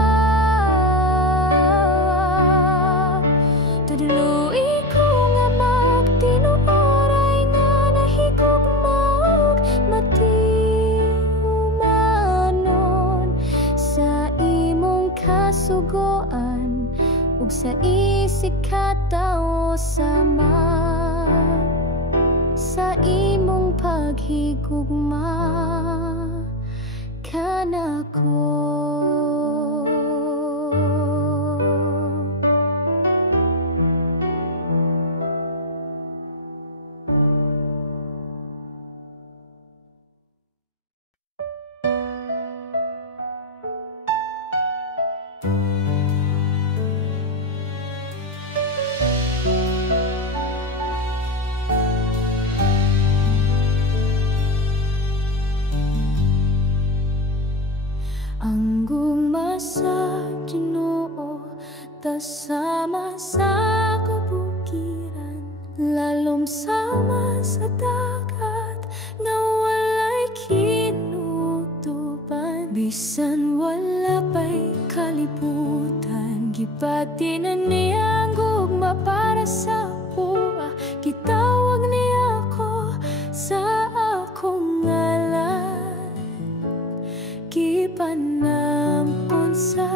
Tudluy ko nga magtinuoray nga nahigugma ug matiumanon sa imong kasugoan ug sa isig katao sama sa imong paghigugma kanako. Ang gugma sa Ginoo tasama sa kabukiran, lalom sama sa dagat nga walay kinutuban. Bisan wala pa'y kalibutan, gipati na niya ang gugma para sa buwa. Gitawag niya ako sa akong ngalan, gipanampun sa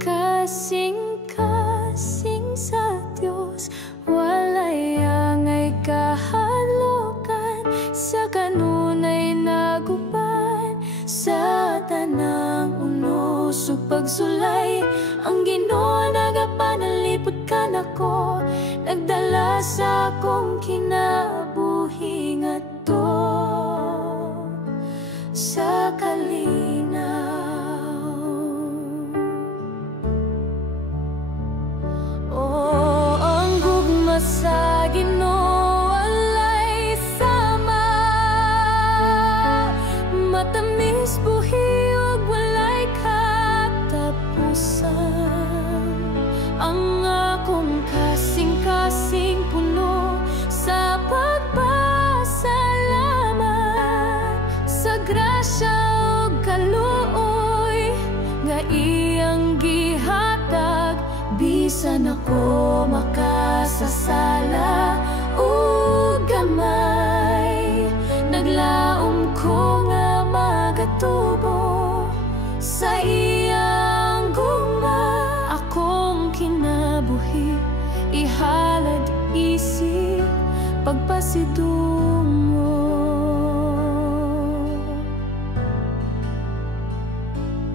kasing-kasing sa Dios. Walay angay kahalokan, sa kanunay naguban. Sa tanang unos ug pagsulay, ang Ginoo nagapanalipod kanako, nagdala sa akong kinabuhi ngadto sa kalinaw. Oh, ang gugma sa Ginoo walay sama, matamis buhi ug walay katapusan. Ang akong kasing-kasing puno sa pagpasalamat sa grasya ug kaluoy nga iyang gihatag. Bisan ako makasasala ug gamay, naglaom ko nga magatubo sa iyang gugma. Akong kinabuhi ihalad isip pagpasidungo.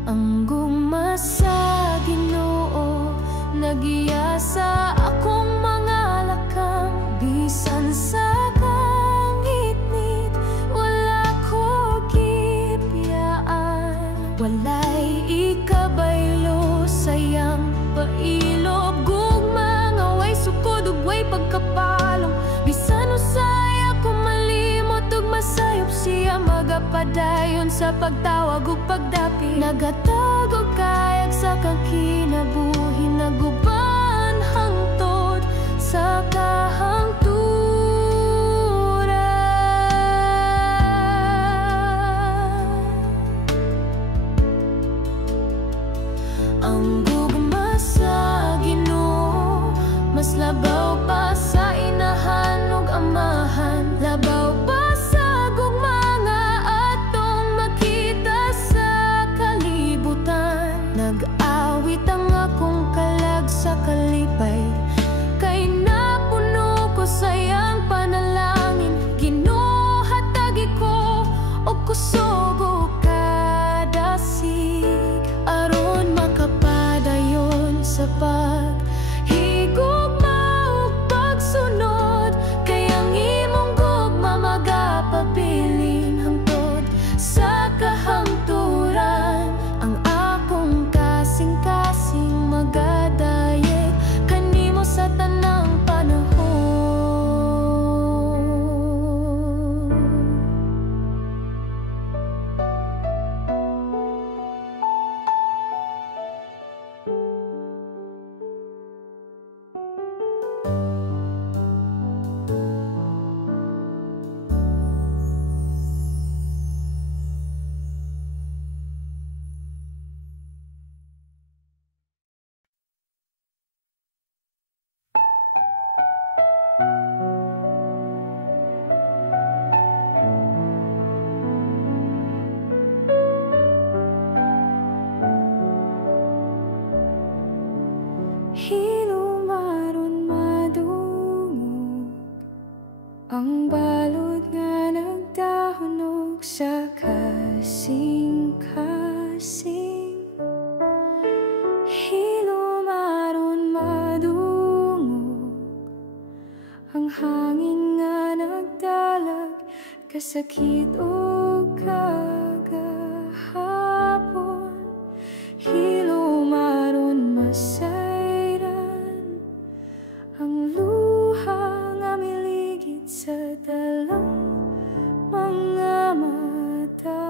Ang gugma sa Ginoo nagiya sa akong mga lakang. Bisan sa kangit-ngit wala ko gipiyaan, walay ikabaylo sayang pailob. Gugma nga way sukod ug way pagkapalong, bisan usay ako malimot ug masayop siya magapadayon sa pagtawag ug pagdapi. Nagatag og kayag sa kang kinabuhi, naguban hangtod sa kahangturan. Ang gugma sa Ginoo mas labaw pa sa inahan ug amahan, labaw pa sa gugma nga atong makita sa kalibutan. Nag-awit ang akong kalag sa kalipay, kay napuno ko sayang panalangin. Ginoo hatagi ko og kusog ug kadasig, aron makapadayon sa paghigugma ug pagsunod. Kay ang imong gugma magapabilin hangtod sa kahangturan. Ang akong kasing-kasing magadayeg kanimo sa tanang panahon. Hilumaron madungog ang balon sa kasing-kasing hilom aron madungog ang hangin nga nagdalag kasakit o kagahapon hilom aron masayran ang luha nga miligid sa dalang mga mata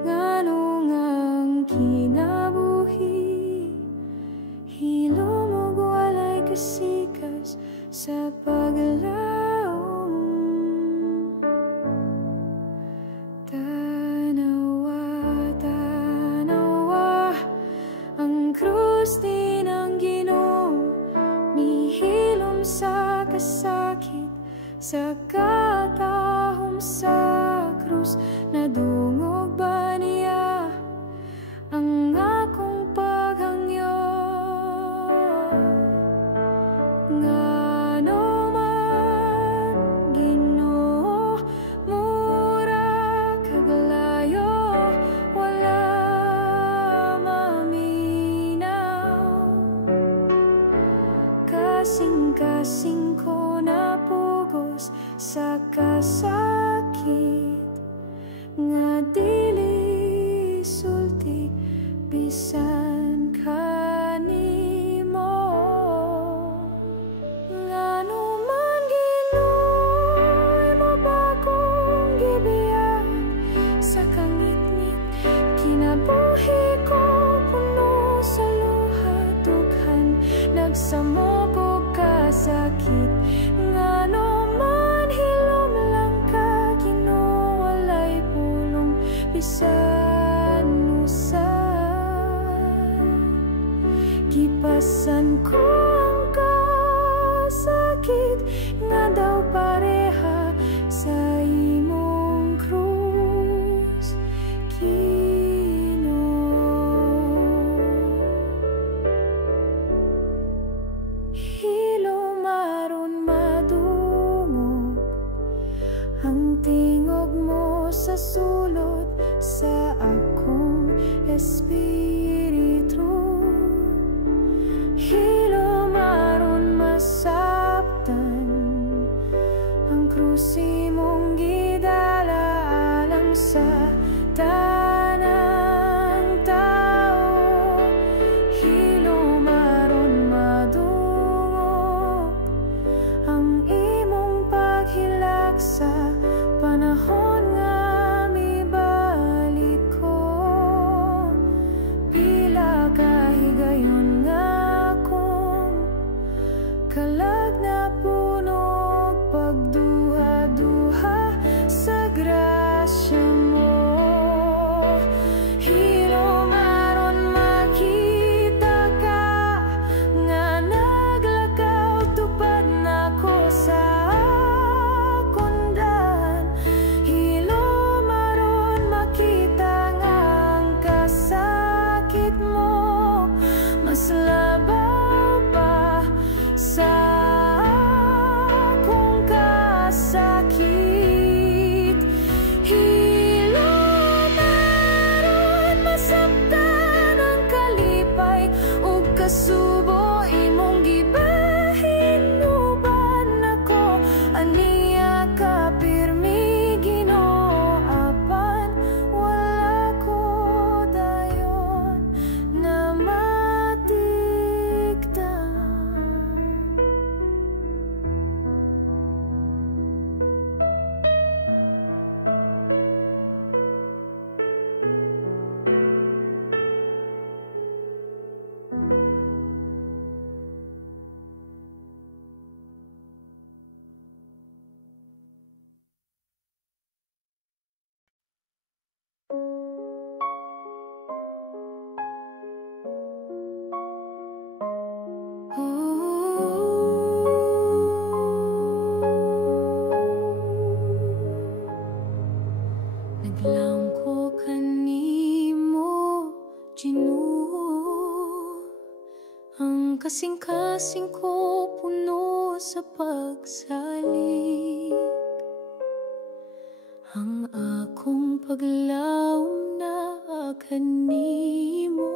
nganong ang kinabuhi hilom ug walay kasikas sa paglaom tanawa tanawa ang krus din ang Ginoo mihilom sa kasakit sa katahom sa krus nadungog ba niya ang akong paghangyo ngano man Ginoo mura kagalayo wala maminaw kasing-kasing ko na pugos sa kasakit nga dili sulti bisan kanimo ngano man Ginoo imo ba kong gibiyan sa kangit-ngit kinabuhi ko puno sa luha dughan nagsamok og kasakit ngano man hilom lang ka Ginoo walay pulong bisan usan gipasan ko ang kasakit nga daw pareha sa imong krus Ginoo hilom aron madungog ang tingog mo sa sulod sa akong espiritu hilom aron masabtan ang krus imong gidala alang sa tanang tao hilom aron madungog ang imong paghilak sa panahon nga mibalik ko pila kahigayon nga akong kalag na punog pagduha-duha sa grasya mo hilom aron makita ka nga naglakaw tupad nako sa kundan hilom aron makita nga ang kasakit mo mas labaw pa sa akong kasakit hilom aron masabtan ang kalipay ug kasubo imong gibahin uban ako aniya ka pirmi Ginoo apan wala ko dayon na matikdan kasing-kasing ko puno sa pagsalik. akong paglaom na kanimo.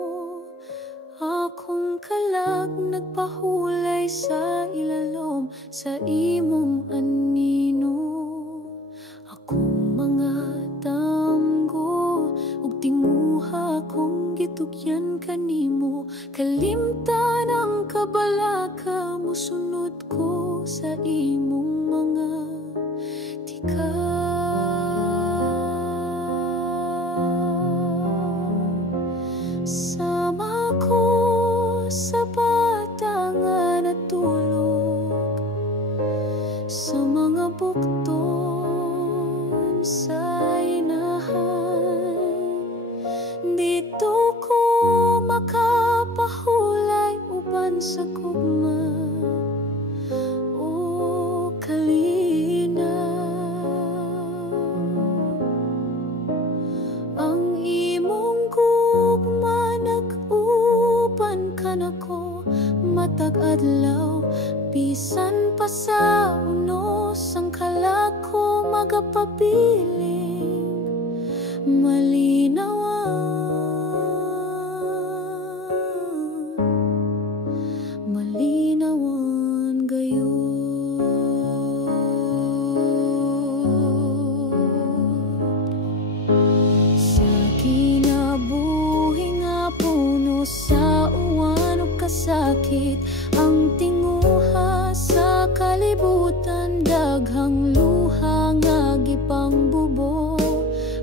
Akong kalag nagpahulay sa ilalom sa imong anino. Akong mga damgo ug tinguha kong gitugyan kanimo. Kalimtan ang kabalaka mo, sunod ko sa imong mga tika. Sama ko sa bata nga natulog sa mga bukton sa inahan. Dito ko makapahulay uban sa gugma o kalinaw. Ang imong gugma nag-uban ka nako matag adlaw. Bisan pa sa unos ang kalako magapabiling malinawan gayon. Sa kinabuhi nga puno sa uwan o kasakit, ang tinguha sa kalibutan, daghang luha nga gipangbubo.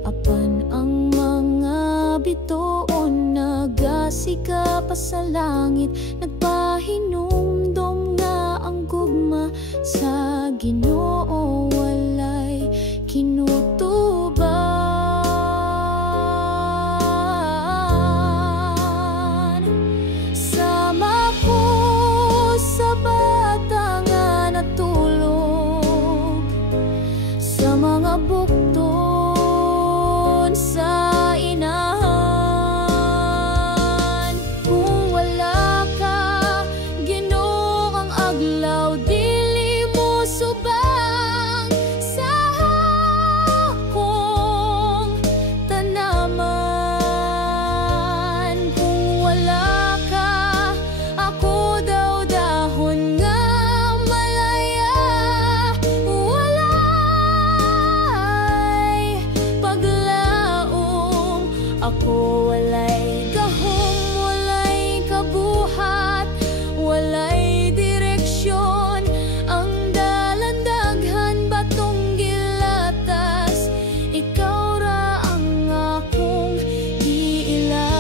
Apan ang mga bituon nagasiga pa sa langit, nagpahinumdom nga ang gugma sa Ginoo walay kinutuban. Sama ko sa bata nga natulog sa mga bukton sa inahan. Kung wala ka, Ginoo, ang aglaw dili mo subang sa akong tanaman. Kung wala ka, ako daw dahon nga malaya. Walay paglaom, ako walay gahom, walay kabuhat, walay direksyon. Ang dalandaghan batong gilatas, ikaw ra ang akong giila.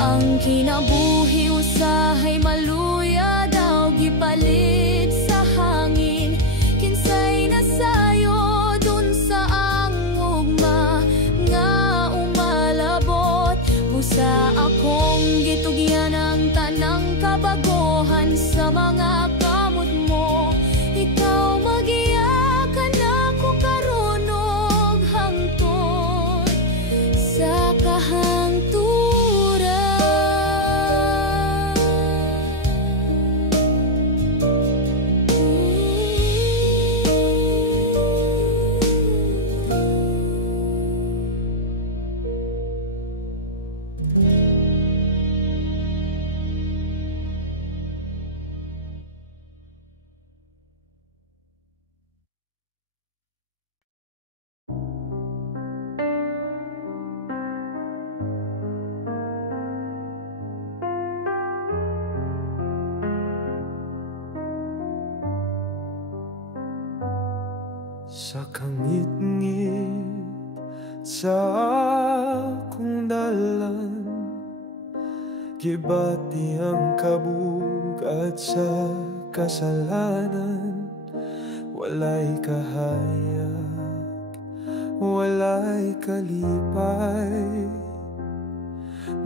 Ang kinabuhi usahay maluya daw gipalit sa hangin. Kinsay nasayo dun sa angugma nga umalabot. Busa akong gitugyan ang tanang kabagohan sa mga kamot mo. Ikaw magiyakan ako karunog hangtod sa kahangturan. Sa kangit-ngit sa akong dalan, gibati ang kabug at sa kasalanan. Walay kahayag, walay kalipay,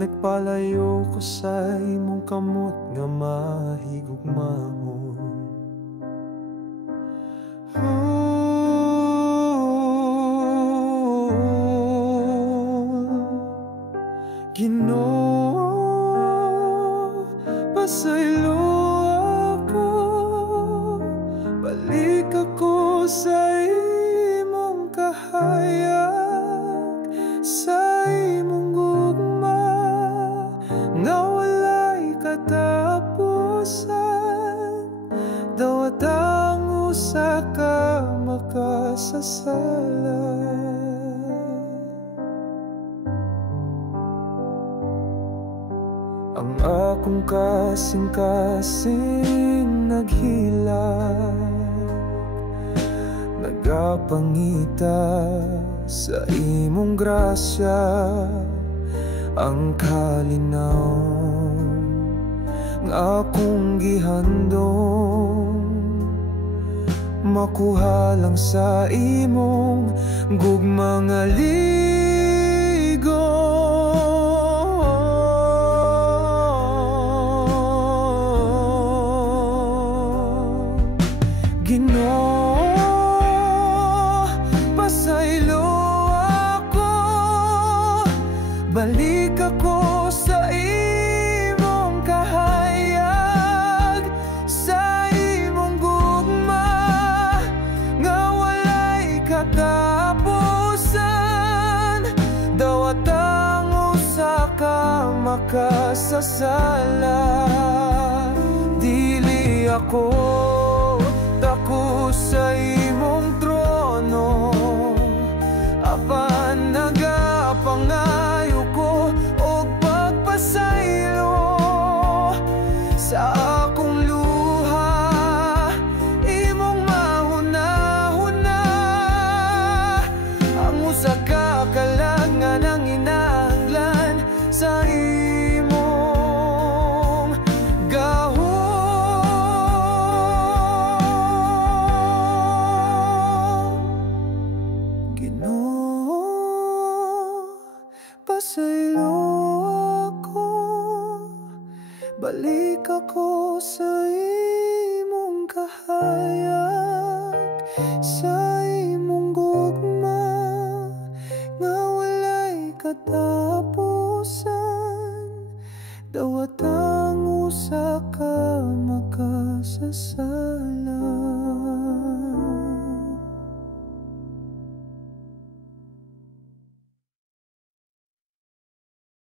nagpalayo ko sa imong kamot nga mahigugmahon. Ginoo, pasaylo ako ang akong kasing-kasing naghilag, nagapangita sa imong grasya, ang kalinaw ng akong gihandong, makuha lang sa imong gugmang aligo. Ginoo, pasaylo ako, balik ako sa imong kahayag, sa imong gugma nga walay katapusan. Dawat ang usa ka makasasala, dili ako tako sa imong trono, apan nagapangayo ko og pagpasaylo sa akong luha. Imong mahuna-huna ang usa ka kalangan ang inahanglan sa imong gahom. Pasaylo ako, balik ako sa imong kahayag, sa imong gugma nga walay katapos.